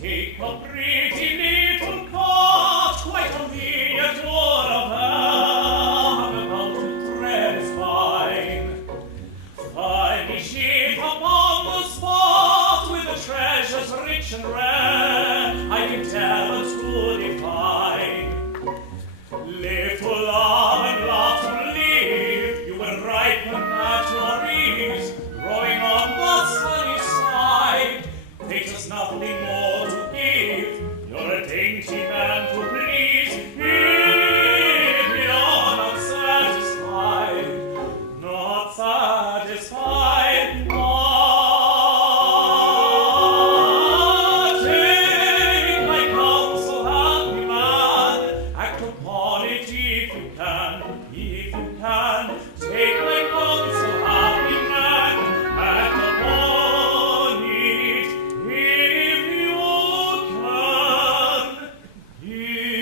Take a pretty little cart, quite convenient or a van, about with thread is fine. Finely sheet upon the spot, with the treasures rich and rare, I can tell us to define. Live to love and love to live, you will ripen at your ease, growing on the sunny side. Fate has nothing more to give, you're a dainty man to please. If you're not satisfied, take my counsel, happy man, act upon it if you can. If you can, take my counsel, happy man, act upon it if you can. If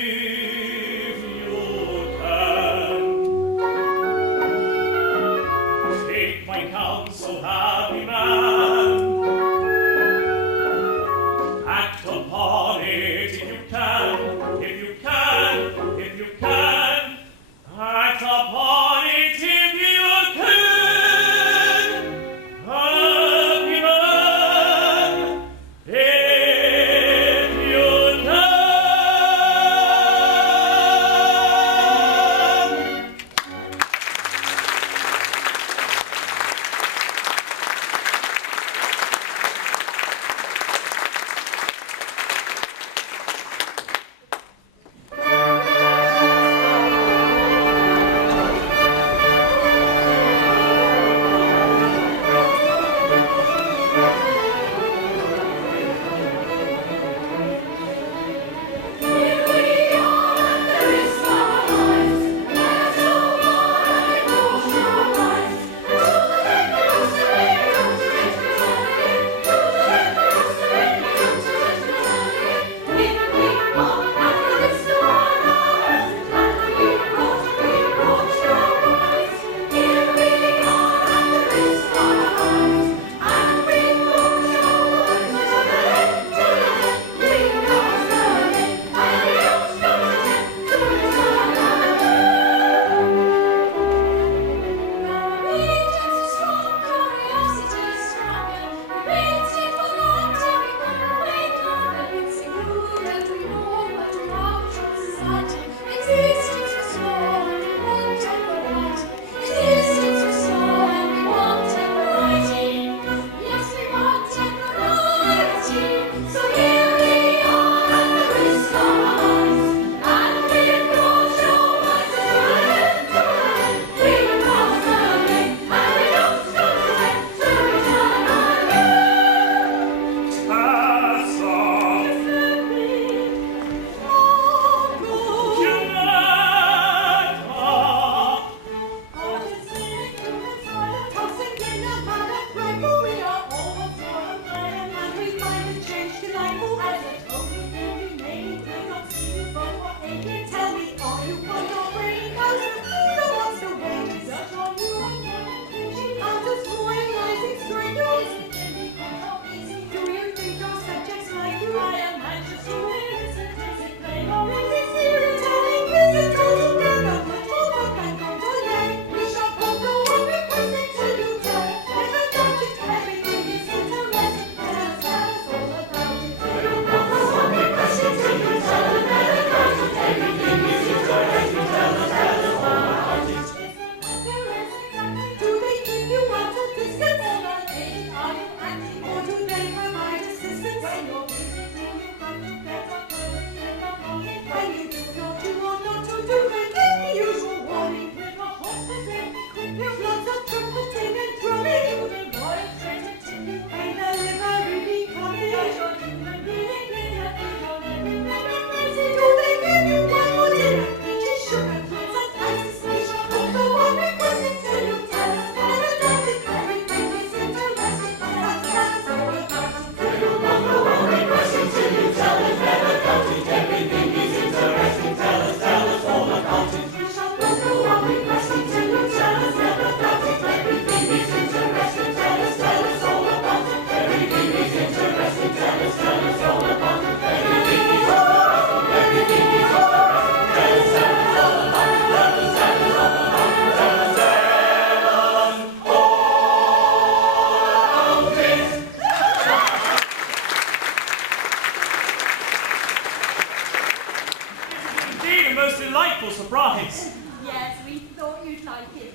like it.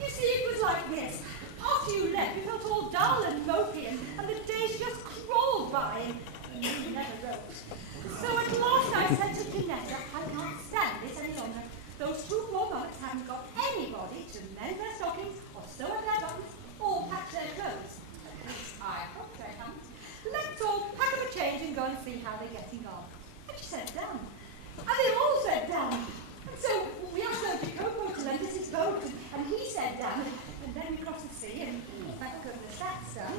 You see, it was like this. After you left, we felt all dull and mopey, and the days just crawled by, and you never wrote. So at last I said to Janetta, I can't stand this any longer. Those two poor monks haven't got anybody to mend their stockings, or sew up their buttons, or patch their clothes. At least I hope they haven't. Let's all pack up a change and go and see how they're getting on. And she sat down. And they all sat down. And so we asked Lord Jacopo to lend us his boat, and he sat down, and then we crossed the sea, and thank goodness that's done.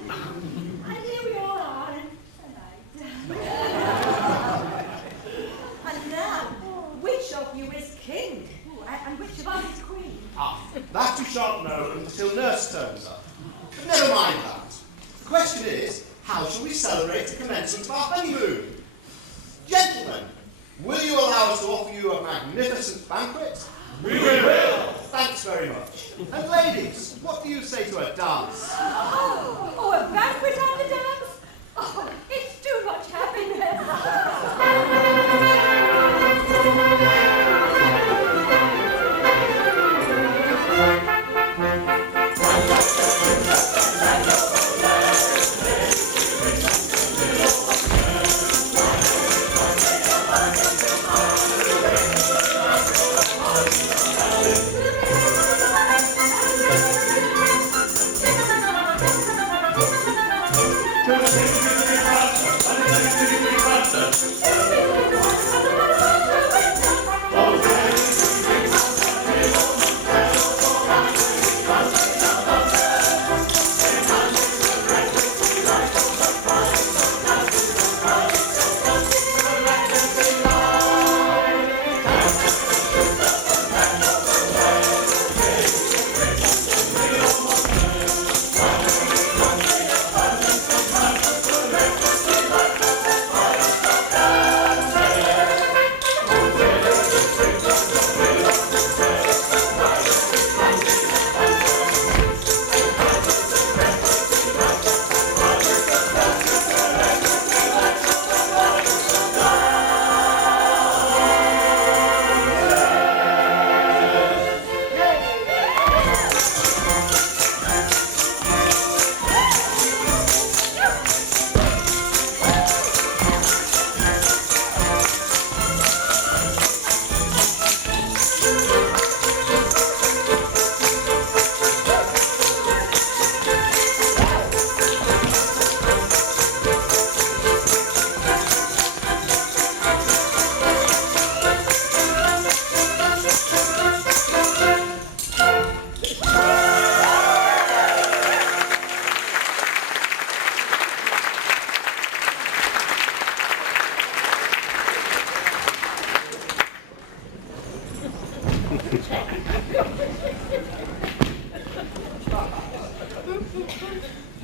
And here we all are, and tonight. And now, which of you is king? Ooh, and which of us is queen? Ah, that you shan't know until nurse turns up. But never mind that. The question is, how shall we celebrate the commencement of our honeymoon? Gentlemen, will you allow us to offer you a magnificent banquet? We will! Thanks very much. And ladies, what do you say to a dance? Oh, a banquet and a dance? Oh, it's too much happiness.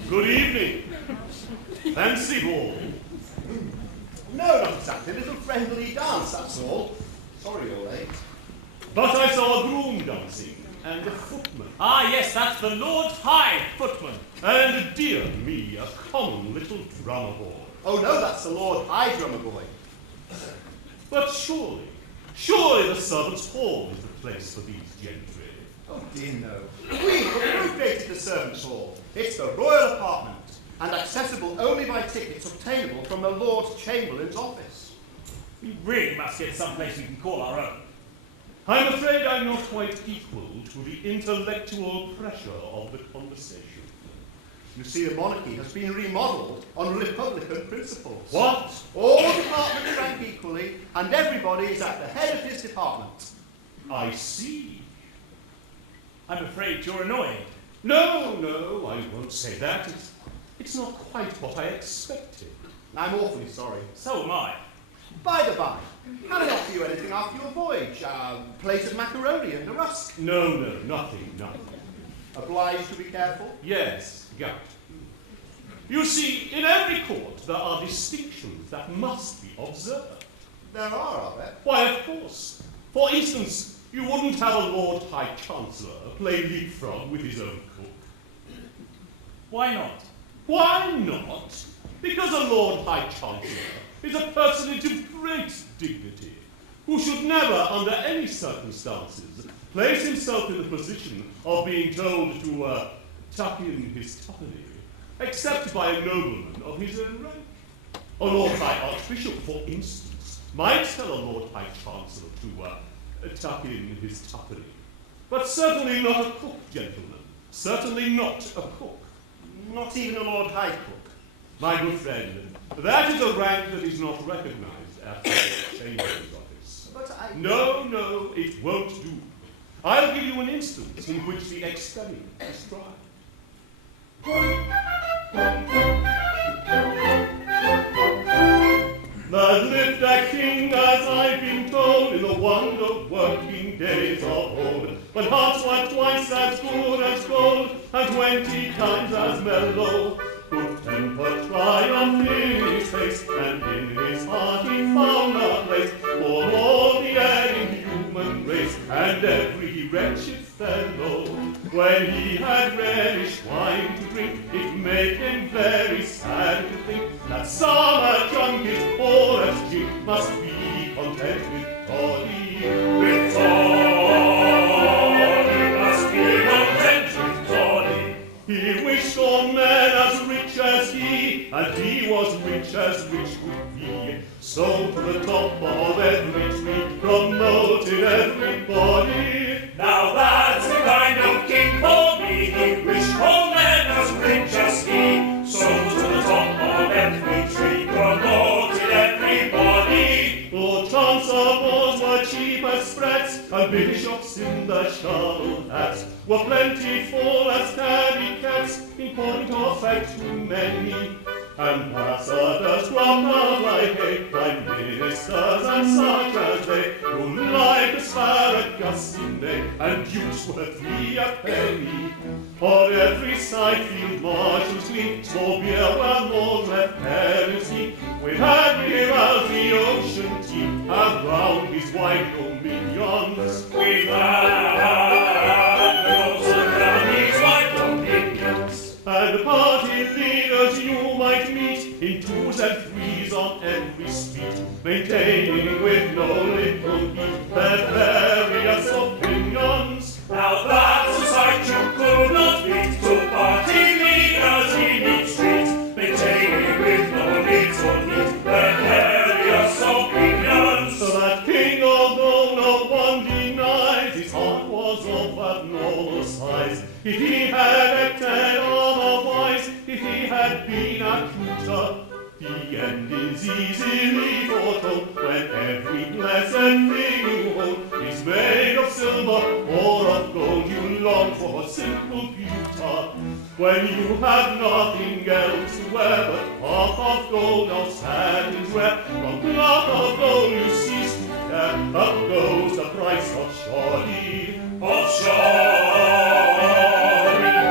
Good evening. Fancy ball. No, not exactly. A little friendly dance, that's all. Sorry you're late. But I saw a groom dancing, and a footman. Ah, yes, that's the Lord High Footman. And, dear me, a common little drummer boy. Oh no, that's the Lord High Drummer Boy. But surely the servants' hall is the place for these gentry. Oh dear no. We appropriated the servants' hall. It's the royal apartment, and accessible only by tickets obtainable from the Lord Chamberlain's office. We really must get someplace we can call our own. I'm afraid I'm not quite equal to the intellectual pressure of the conversation. You see, the monarchy has been remodelled on republican principles. What? All departments rank equally, and everybody is at the head of his department. I see. I'm afraid you're annoyed. No, I won't say that. It's not quite what I expected. I'm awfully sorry. So am I. By the by, can I offer you anything after your voyage? A plate of macaroni and a rusk? No, nothing. Obliged to be careful? Yes, gout. You see, in every court there are distinctions that must be observed. There are there? Why, of course. For instance, you wouldn't have a Lord High Chancellor play leapfrog with his own cook. Why not? Why not? Because a Lord High Chancellor is a personage of great dignity, who should never, under any circumstances, place himself in the position of being told to tuck in his tuppenny, except by a nobleman of his own rank. A Lord High Archbishop, for instance, might tell a Lord High Chancellor to tuck in his tuppenny. But certainly not a cook, gentlemen. Certainly not a cook. Not even a Lord High Cook. My good friend, that is a rank that is not recognized at the Chamberlain's office. But I... No, it won't do. I'll give you an instance in which the experiment is tried. There lived a king, as I've been told, in the wonder working days of old, when hearts were twice as good as gold, and 20 times as mellow. Good temper triumphed in his face, and in his heart he found a place for all the erring human race, and every wretched fellow. When he had reddish wine to drink, it made him very sad to think that summer junket or as gin must be content with toddy. With toddy, must be content with toddy. He wished all men as rich as he, and he was rich as rich could be. So to the top of every tree promoted everybody. Now that's the kind of king for me. He wished all men as rich as he. So to the top of every tree promoted everybody. Lord Chancellors were cheap as sprats, and bishops in the shovel hats were plentiful as tabby cats, in point of fact too many. Ambassadors dropped out like hay, prime ministers and such as they, who like asparagus in May, and dukes were 3 a penny. On every side field marshals gleamed, small beer were more than heresy, with Admiral the ocean team around his wide dominions. With admirals around his wide dominions. And party leaders you might meet in 2s and 3s on every street, maintaining with no little heat their various opinions. Now that's a sight you could not beat, to party leaders in each street, maintaining with no little heat their various opinions. That king, although no one denies, his heart was of abnormal size. If he had acted otherwise, if he had been a tutor, the end is easily foretold, when every blessed thing you hold is made of silver or of gold. You long for simple pewter, when you have nothing else to wear but cloth of gold or satin's rare. From cloth of gold you cease to care, up goes the price of shoddy. Of shoddy,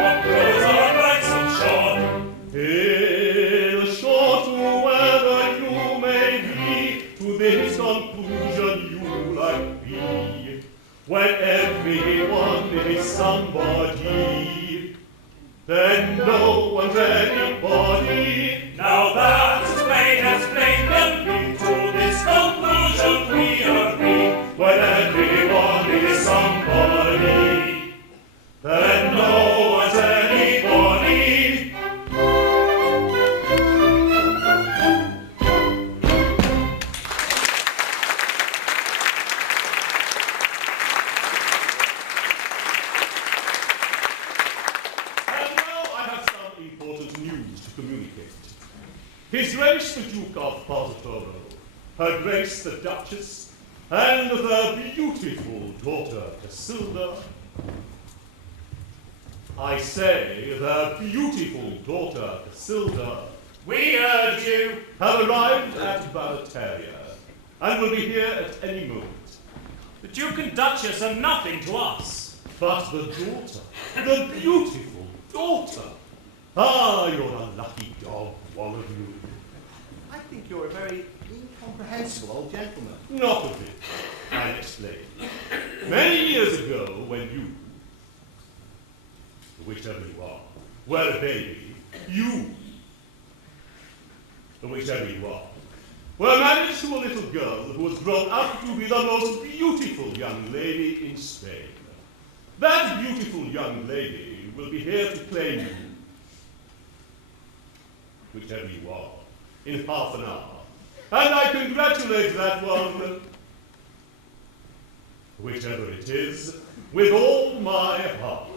up goes the price of shoddy. Hail short whoever you may be, to this conclusion you like be, when everyone is somebody, then no one's anybody. Now that's as plain can be, to this conclusion we agree. When everyone is somebody, then no one's anybody. His Grace the Duke of Barataria, Her Grace the Duchess, and the beautiful daughter Casilda. I say, the beautiful daughter Casilda, We urge you. have arrived at Barataria, and will be here at any moment. The Duke and Duchess are nothing to us. But the daughter, the beautiful daughter, you're a lucky dog, all of you. I think you're a very incomprehensible old gentleman. Not a bit. I'll explain. Many years ago, when you, whichever you are, were a baby, you, whichever you are, were married to a little girl who was grown up to be the most beautiful young lady in Spain. That beautiful young lady will be here to claim you, whichever you are, in half an hour. And I congratulate that one, whichever it is, with all my heart.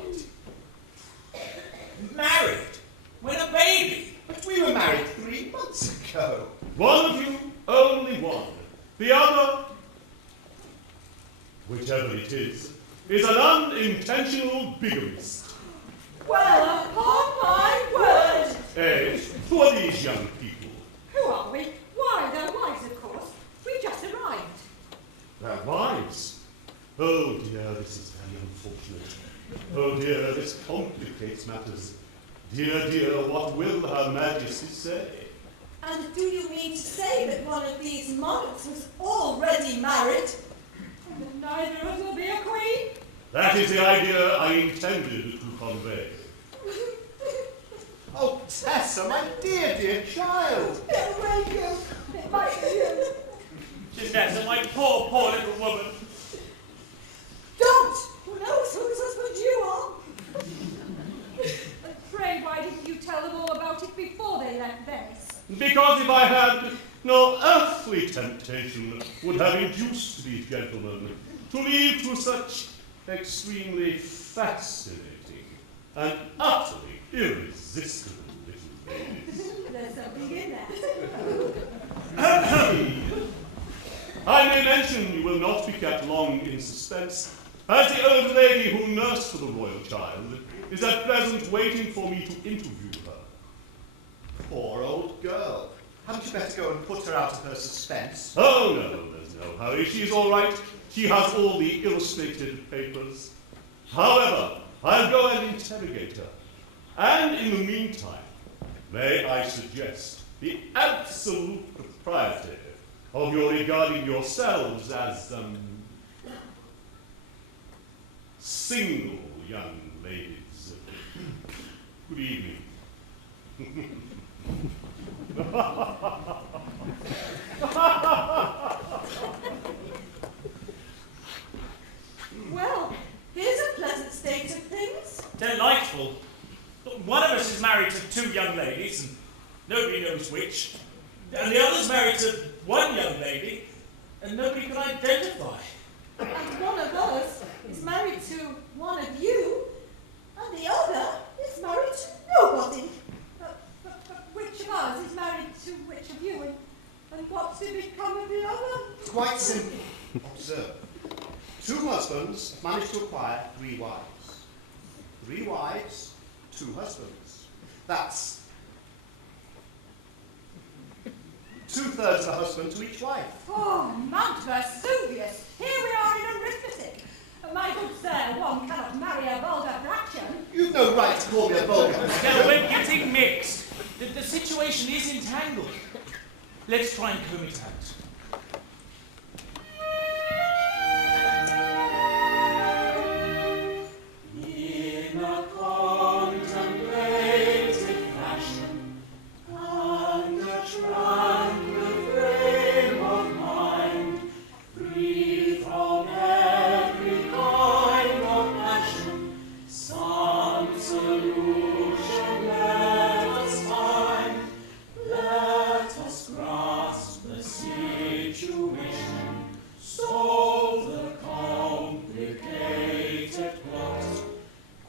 Married? When a baby? But we were married 3 months ago. One of you, only one. The other, whichever it is an unintentional bigamist. Well, upon my word! Who are these young people? Who are we? Why, their wives, of course. We've just arrived. Their wives? Oh dear, this is very unfortunate. Oh dear, this complicates matters. Dear, dear, what will Her Majesty say? And do you mean to say that one of these monarchs was already married? And that neither of us will be a queen? That is the idea I intended to convey. Oh, Tessa, my dear, dear child. Get away, you! It might be you. Ginetta, my poor, poor little woman. Don't! Who knows whose husband you are? And pray, why didn't you tell them all about it before they left Venice? Because if I had, no earthly temptation would have induced these gentlemen to leave to such extremely fascinating and utterly irresistible little ladies. There's something in there. I may mention you will not be kept long in suspense, as the old lady who nursed the royal child is at present waiting for me to interview her. Poor old girl. Hadn't you better go and put her out of her suspense? Oh, no, there's no hurry. She's all right. She has all the illustrated papers. However, I'll go and interrogate her. And in the meantime, may I suggest the absolute propriety of your regarding yourselves as, single young ladies. Good evening. Well, here's a pleasant state of things. Delightful. One of us is married to 2 young ladies, and nobody knows which. And the other's married to 1 young lady, and nobody can identify. And one of us is married to one of you, and the other is married to nobody. But which of us is married to which of you, and what's to become of the other? Quite simple. Observe. 2 husbands managed to acquire 3 wives. 3 wives, 2 husbands. That's 2/3 of a husband to each wife. Oh, Mount Vesuvius! Here we are in arithmetic. My good sir, one cannot marry a vulgar fraction. You've no right to call me a vulgar. Now, we're getting mixed. The situation is entangled. Let's try and comb it out. In a contemplative fashion, and a tranquil frame of mind, free from every kind of passion, some solution let us find. Let us grasp the situation, solve the complicated plot.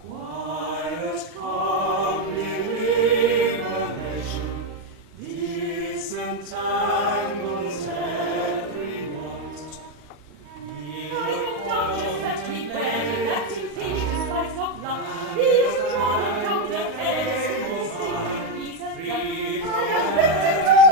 Quiet, calmly liberation, disentangles every want. Don't just let me bear to let you teach the spice of love. These drawn from the heads of the reason Free I have written to the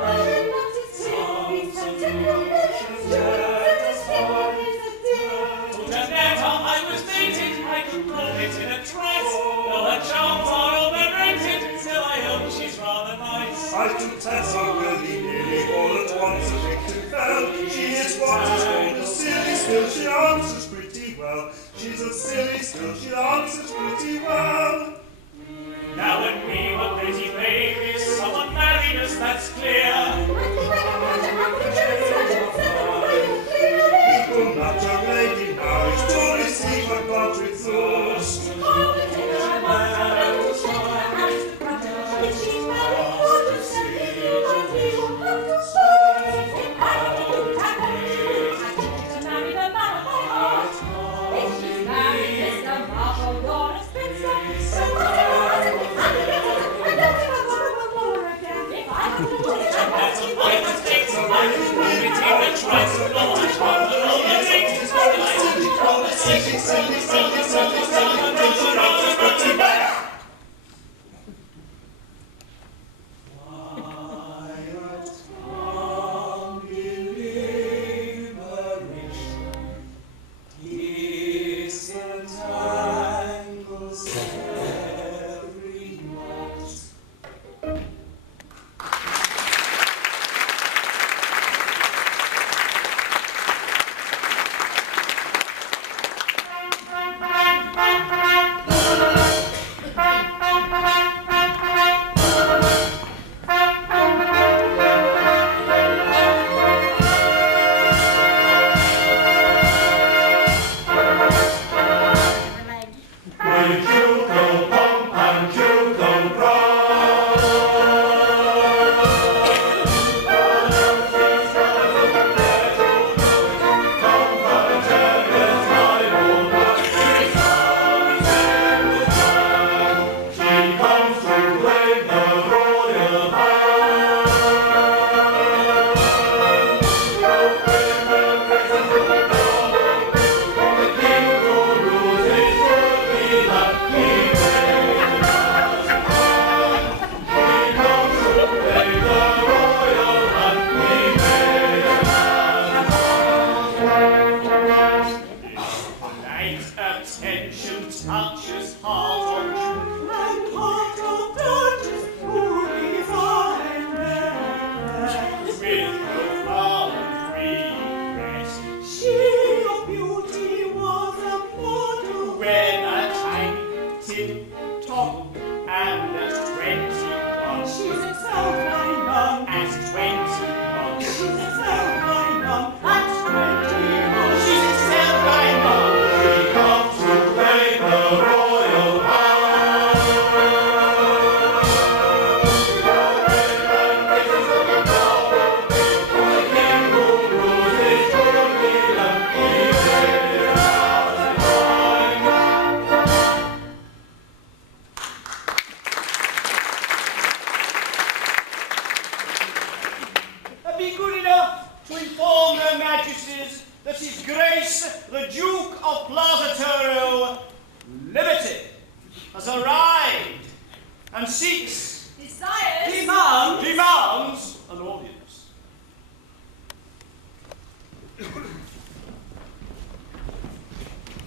passion that is sweet, these articulations, that is stories of dear. Ginetta, I was mated, I could roll it in a trice. Though her charms are overrated, still I own she's rather nice. I took Tessa willy-nilly all at once as it fell. She is what is called a silly, still she answers pretty well. She's a silly, still she answers pretty well. Now when we were pretty babies, someone married us, that's clear. People not a lady now is to receive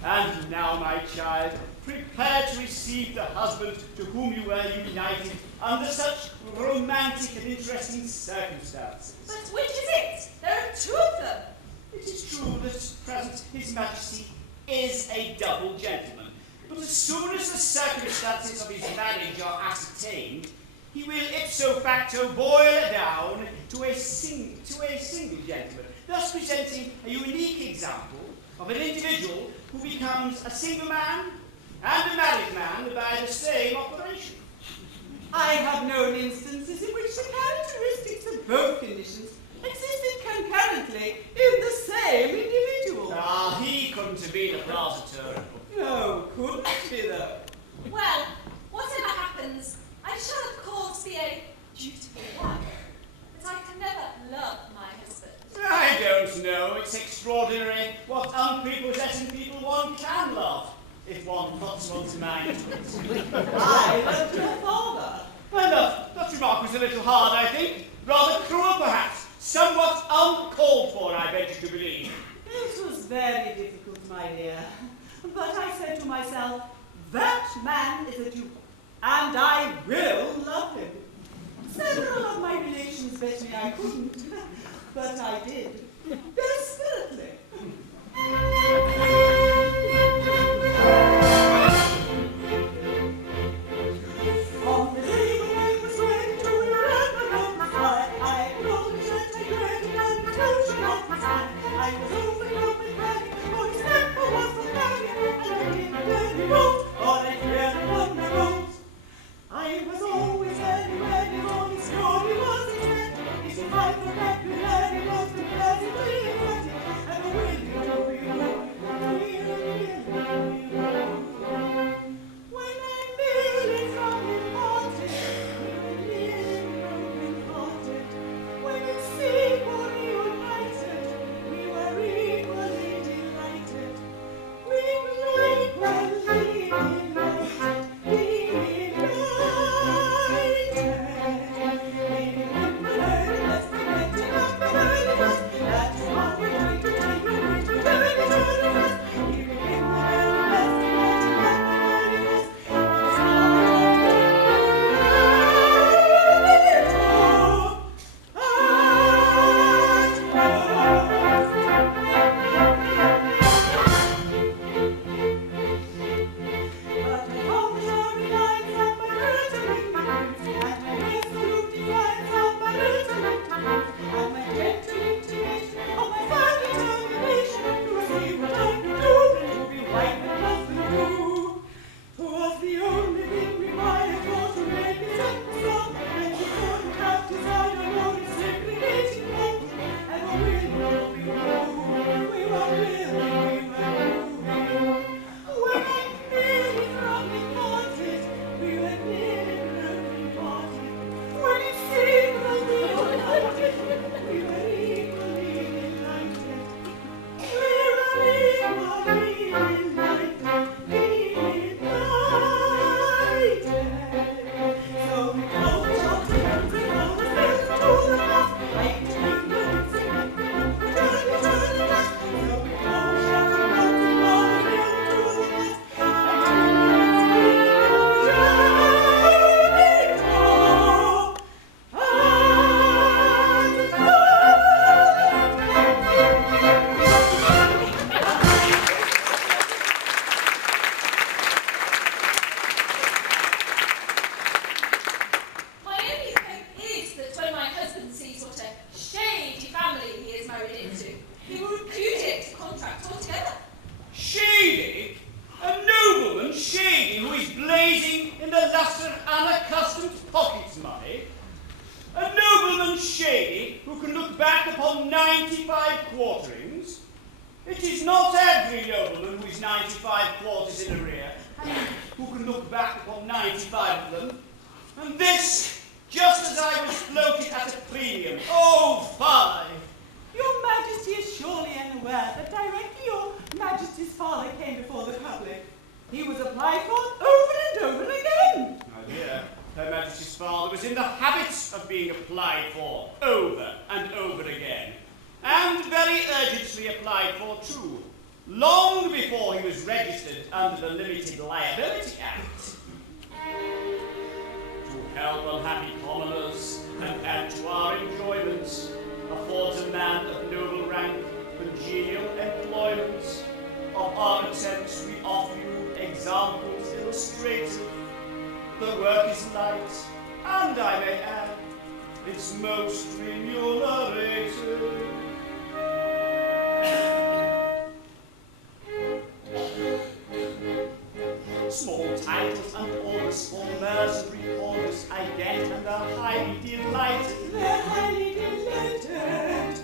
And now, my child, prepare to receive the husband to whom you were united under such romantic and interesting circumstances. But which is it? There are two of them. It is true that at present His Majesty is a double gentleman, but as soon as the circumstances of his marriage are ascertained, he will ipso facto boil down to a single gentleman, thus presenting a unique example of an individual who becomes a single man and a married man by the same operation. I have known instances in which the characteristics of both conditions existed concurrently in the same individual. Ah, he couldn't have been a Barataria. No, couldn't be though. Well, whatever happens, I shall of course be a dutiful wife, but I can never love my husband. I don't know. It's extraordinary what unprepossessing people one can love, if one puts one's mind to it. I loved your father. Well, that remark was a little hard, I think. Rather cruel, perhaps. Somewhat uncalled for, I venture to believe. It was very difficult, my dear. But I said to myself, that man is a duke, and I will love him. Several of my relations bet me I couldn't, but I did, desperately. On the day when I was wed to your I acknowledged that I regretted and devotion of my time. I was overcome with panic, for his temper was volcanic, and I didn't really vote, or I really won the vote. I was always ready for his story was intent. His life of popularity was completely invented, and the will you know gazing in the lustre of unaccustomed pocket money. A nobleman shady who can look back upon 95 quarterings. It is not every nobleman who is 95 quarters in arrear, and who can look back upon 95 of them. And this, just as I was floated at a premium. Oh, fie! Your Majesty is surely unaware that directly your Majesty's father came before the public, he was applied for over and over again. My dear, Her Majesty's father was in the habit of being applied for over and over again, and very urgently applied for too, long before he was registered under the Limited Liability Act. To help unhappy commoners and add to our enjoyments, affords a man of noble rank congenial employments. Of our attempts we offer you examples illustrative. The work is light, and I may add, it's most remunerative. Small titles and orders for mercenary callers I get and are highly delighted. They're highly delighted.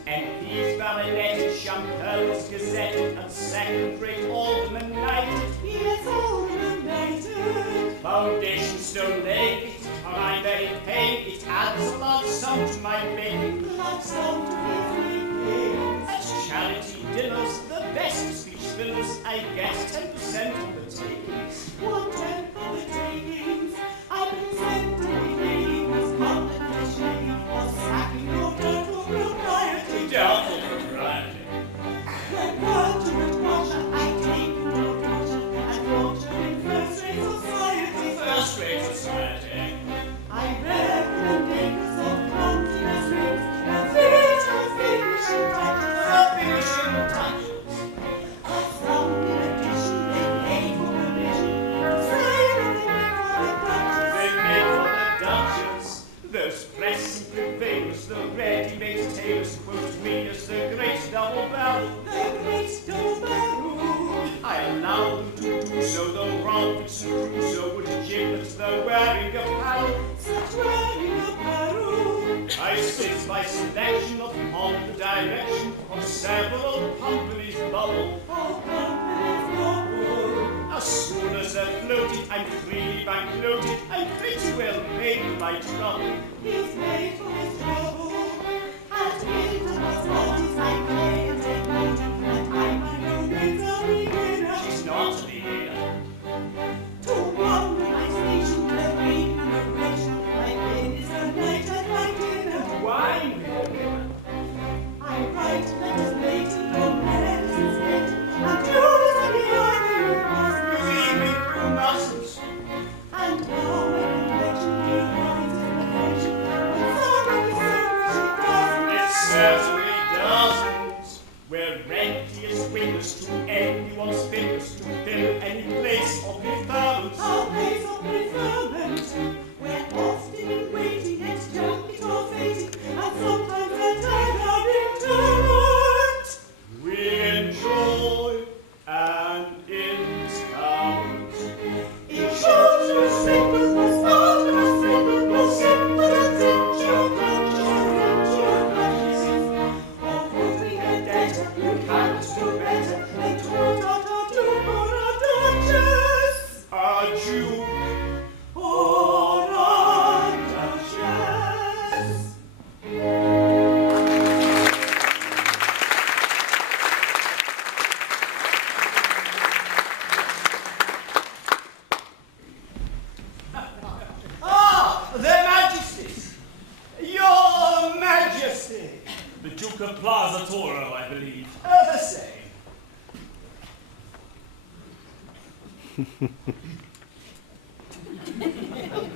MPs, baroneted, champers, gazetted, and second-rate aldermen knighted. Yes, aldermen knighted. Foundation stone laid, it on my very pain, it adds a large sum to my making. Large sum to his making. At charity dinners, the best speech fillers, I get 10% on the takings. 1/10 of the takings. I present to the ladies condemnation of sacking your dreadful propriety. Doubtful propriety. When Belgium and Russia, I take your culture and culture in first-rate society. First-rate society. I recommend acres of clumsiness rings and theatre finishing touches. The finishing touches. A sounding addition they made for permission to say that they make for the Duchess. They make for the Duchess. Those pressing purveyors, the ready-made tailors, quote me as the great double barrel. The great double barrel. I allow them to do so, though Robinson Crusoe would giblet the wearing apparel. Such wearing apparel. I sit by selection upon the direction of several companies' bubble. All companies bubble. As soon as they're floated, I'm freely banknoted, I'm pretty well paid for my trouble. He's paid for his trouble. At intervals, parties I play and take note, and I by no means a beginner. She's not a beginner. To one of my station, the remuneration, my pin is a night at my dinner. Wine with a women. I write letters later, on medicines later, and Judas and the other you must Leave me through muscles. And now when election he finds information, but somebody says she doesn't. It certainly doesn't. We're rentiest witness to anyone's fitness to fill any place of preferment. Our place of preferment. We're often in waiting, yet junket or fating, and sometimes at our interment. We enjoy and interment. It shows you simple, but small, but simple, but simple, and cinch your conscience. Or would we get better, you can't do better, than to for a Duchess. A Jew. Or a Duchess. Ah, their Majesties. Your Majesty. The Duke of Plaza Toro, I believe. The same.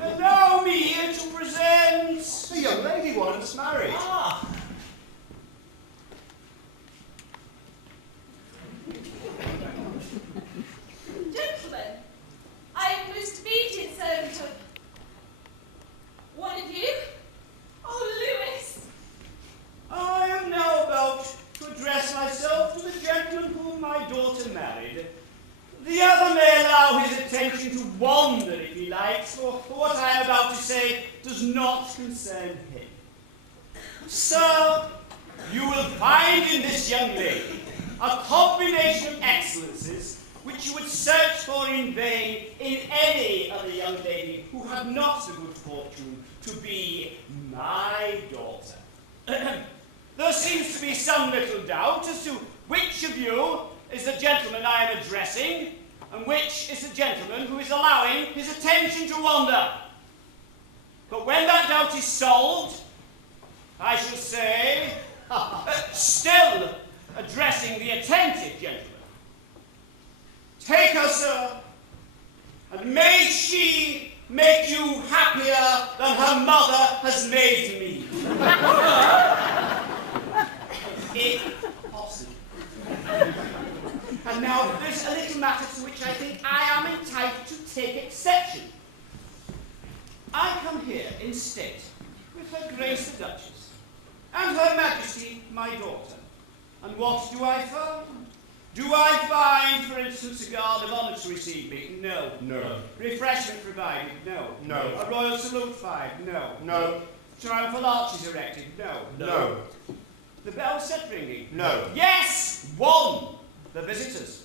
Allow me here to present The young lady wanted us married. Ah. Gentlemen, I am most obedient servant of one of you. Oh, Lewis. I am now about to address myself to the gentleman whom my daughter married. The other may allow his attention to one wonder if he likes, for what I am about to say does not concern him. Sir, you will find in this young lady a combination of excellences which you would search for in vain in any other young lady who had not the good fortune to be my daughter. There seems to be some little doubt as to which of you is the gentleman I am addressing, and which is the gentleman who is allowing his attention to wander. But when that doubt is solved, I shall say, still addressing the attentive gentleman, take her, sir, and may she make you happier than her mother has made me. If possible. And now there's a little matter to which I think I am entitled to take exception. I come here in state with her Grace the Duchess and her Majesty my daughter. And what do I find? Do I find, for instance, a guard of honour to receive me? No. No. Refreshment provided? No. No. A royal salute fired? No. No. Triumphal arches erected? No. No. The bell set ringing? No. Yes! One! The visitors.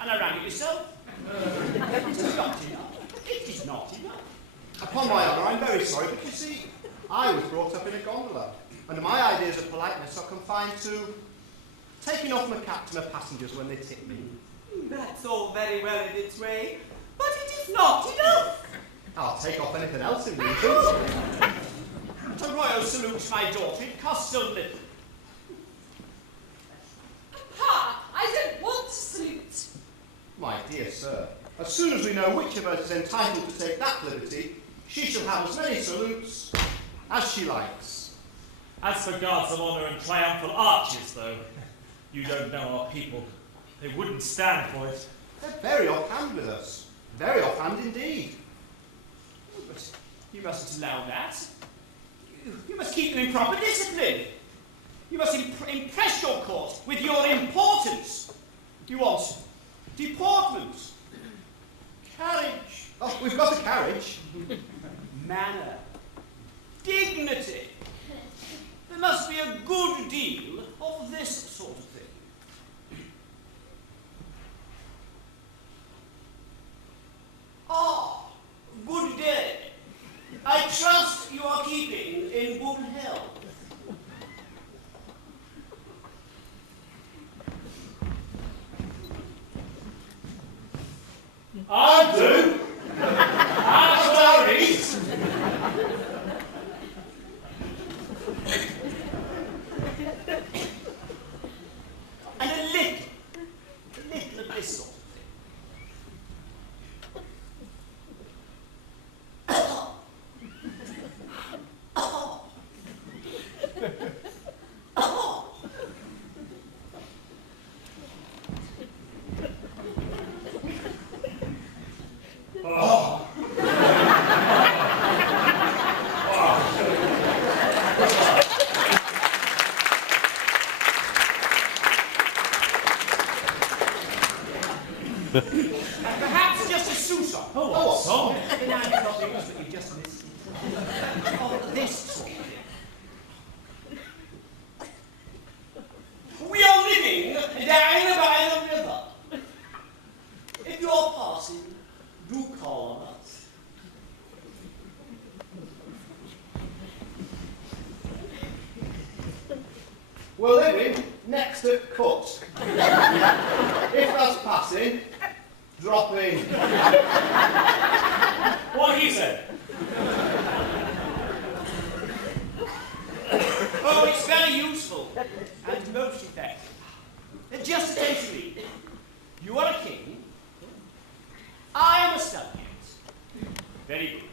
And I rang it yourself. It is not enough. It is not enough. Upon my honour, I'm very sorry, but you see, I was brought up in a gondola, and my ideas of politeness are confined to taking off my cap to my passengers when they tip me. That's all very well in its way, but it is not enough. I'll take off anything else in reason. A royal salute to my daughter, it costs so little. Pa, I don't want to salute. My dear sir, as soon as we know which of us is entitled to take that liberty, she shall have as many salutes as she likes. As for guards of honour and triumphal arches, though, you don't know our people. They wouldn't stand for it. They're very offhand with us. Very offhand indeed. But you mustn't allow that. You must keep them in proper discipline. You must impress your court with your importance. You want deportment, carriage. Oh, we've got a carriage. Manner, dignity. There must be a good deal of this sort of thing. Ah, good day. I trust you are keeping in good health. I do. I'm sorry. And a little of this sort of thing. And perhaps just a sousa. Oh, what song? And I thought it was that you just missed. Of this sort of thing. We are living down by the river. If you're passing, do call on us. We're living next at Cut. If that's passing, drop in. What he said? Oh, it's very useful and most effective. Just attention me. You are a king. I am a subject. Very good.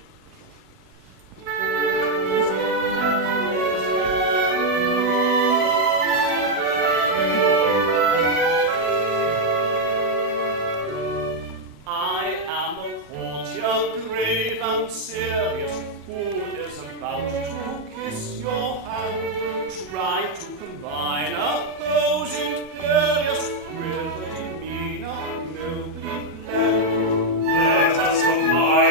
I am a courtier grave and serious, who is about to kiss your hand. Try to combine a pose imperious with a demeanor nobly planned. Let us combine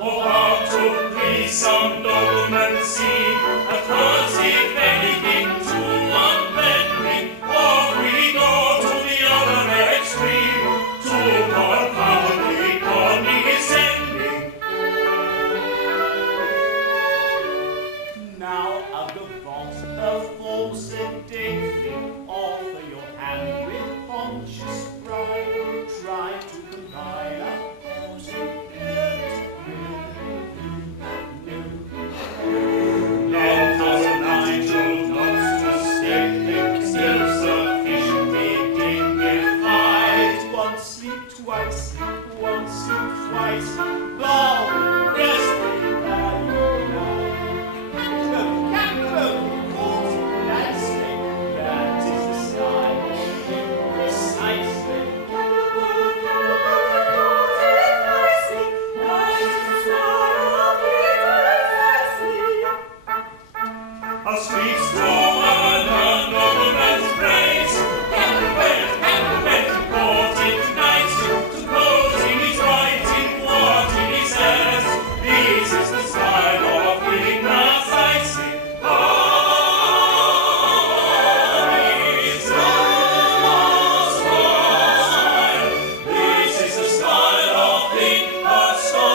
or how to please some nobleman seem, at once if anything to one bending, or we go to the other extreme, to confound the condescending. Now out of vault of false sedately, offer your hand with conscious pride, try to combine our opposing ills with Love has an attitude not to stay, still sufficiently dignified. once sleep twice, once sleep twice, bow, rest me where you lie. Go, Captain Bow, calls you nicely, that is the style of him precisely. A sweet straw and a nobleman's praise, Captain brought it nicely, supposing he's right in what he says. This is the style of being precisely. This is the style of being precisely.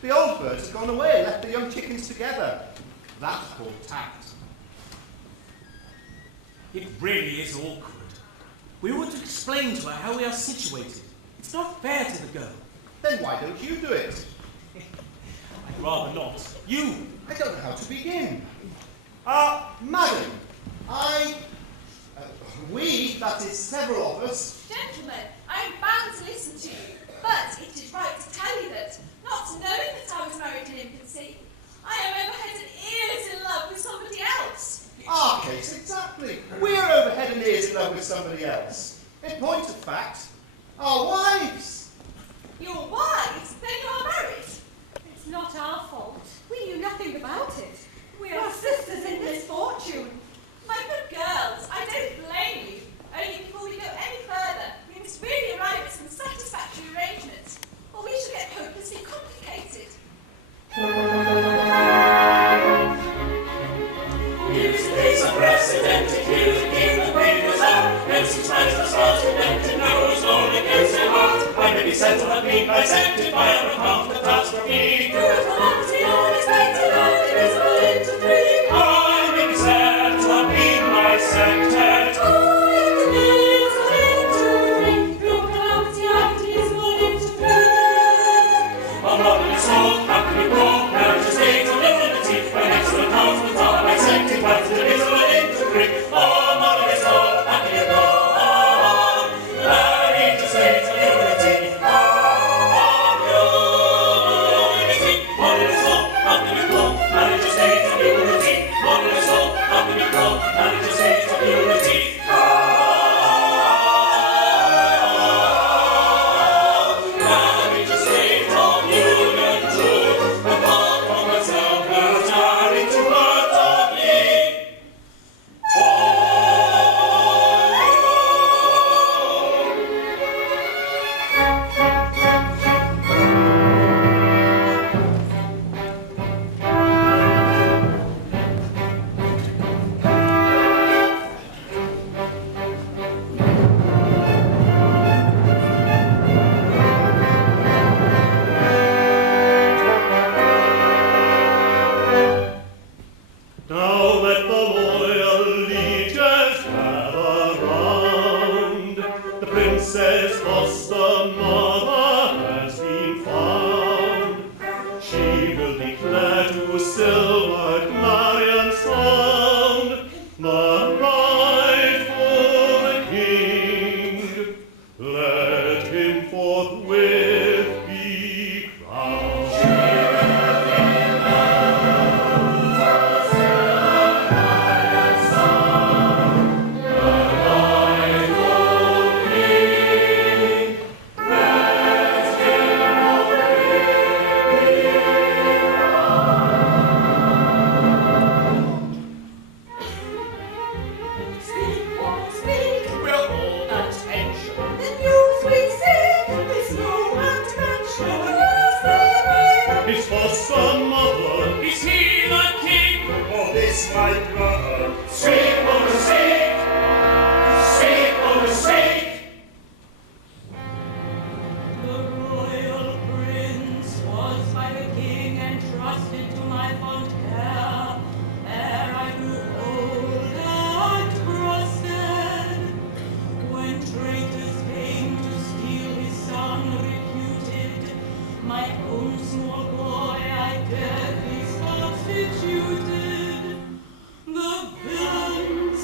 The old bird has gone away and left the young chickens together. That's called tact. It really is awkward. We ought to explain to her how we are situated. It's not fair to the girl. Then why don't you do it? I'd rather not. You! I don't know how to begin. Madam, we, that is several of us, Gentlemen, I am bound to listen to you, but it is right to tell you that, not knowing that I was married in infancy, I am over head and ears in love with somebody else. our case exactly. We're over head and ears in love with somebody else. In point of fact, our wives. Your wives? Then you are married. It's not our fault. We knew nothing about it. We are sisters in misfortune. My good girls, I don't blame you. Only before we go any further, we must really arrive at some satisfactory arrangements, or we shall get hopelessly complicated. It's unprecedented, you give the papers up, and since times the stars connected, knows all against their heart. I may be sent to have been bisected by a profound catastrophe. Through a calamity unexpected and invisible into three. I may be sent to have been bisected. I'm not in soul, how can we walk, marriage is state of liberty, by next to the count of the top, bisected by the divisible into three. Oh, mother is all, how can you go on? Marriage is state of liberty, unity, what is his foster mother has been found. She will declare to silver clarion sound the bride for the king. Let him forthwith be crowned. His foster mother, Is he the king? Oh, this my brother. Sweet on the snake, sweet on the snake. The royal prince was by the king entrusted to my fond care. Ere I grew old and trusted, when traitors came to steal his son reputed, my own small boy I deadly substituted. The villains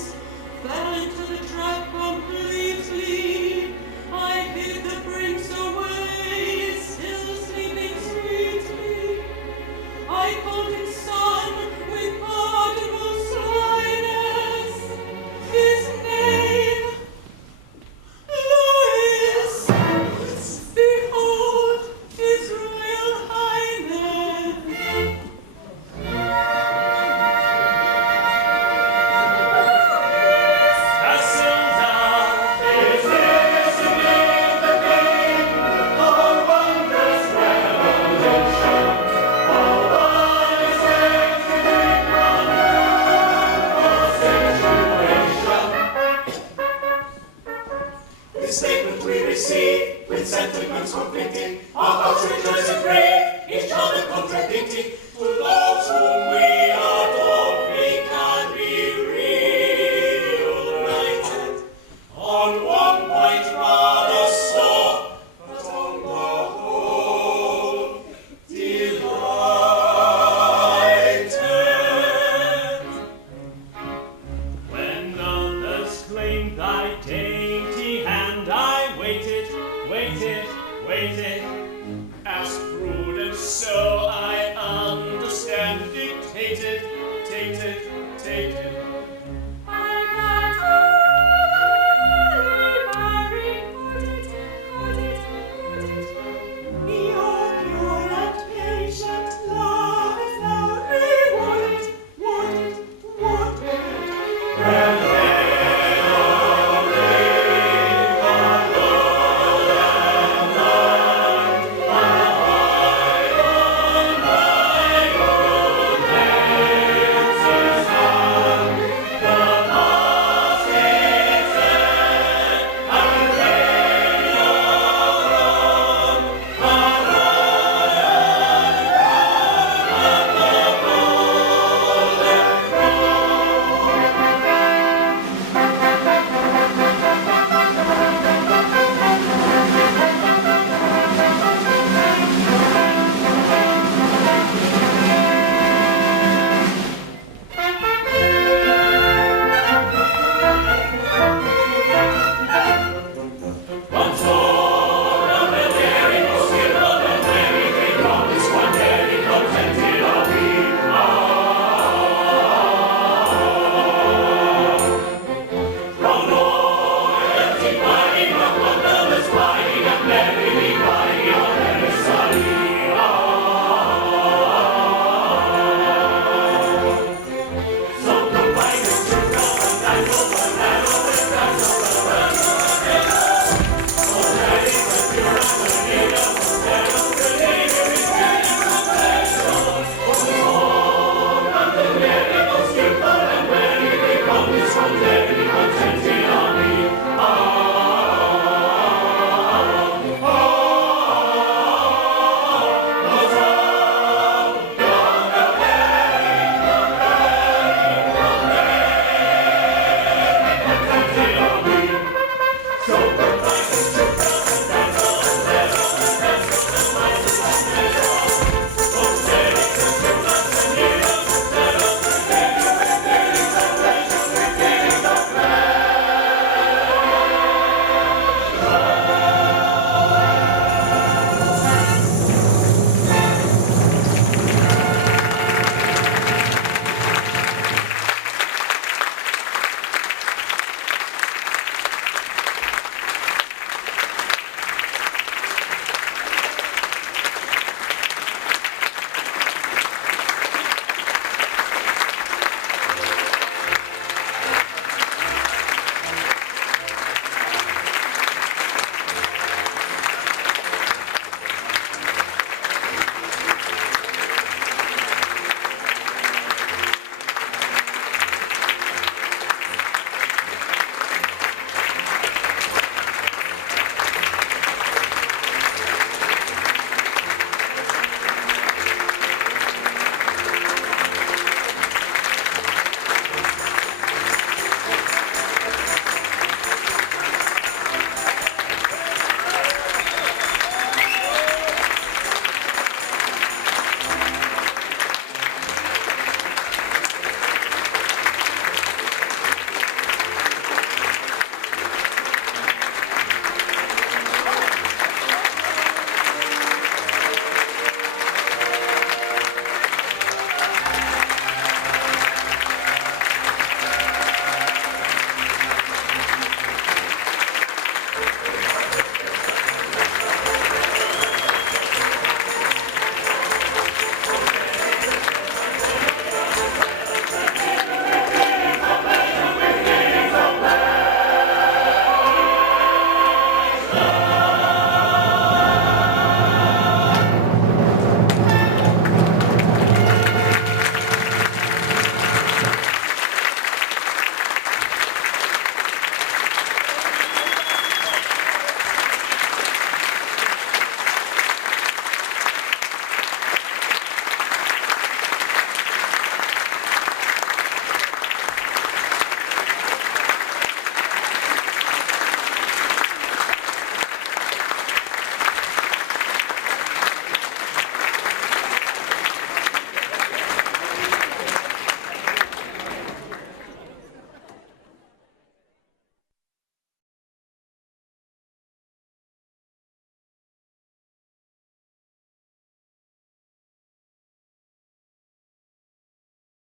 fell into the trap completely. I hid the prince away, still sleeping sweetly. I called him son with pardonable slyness. His name, Louis. Behold, his royal highness. Castle down. Is this indeed the king? Our wondrous revolution. All one is exiting from our situation. This statement we receive with sentiments conflicting, our outrages and grave, each other contradicting. To those whom we adore, we can be reunited. On one point rather sore, but on the whole delighted. When others claimed thy dainty hand, I waited, waited, waited,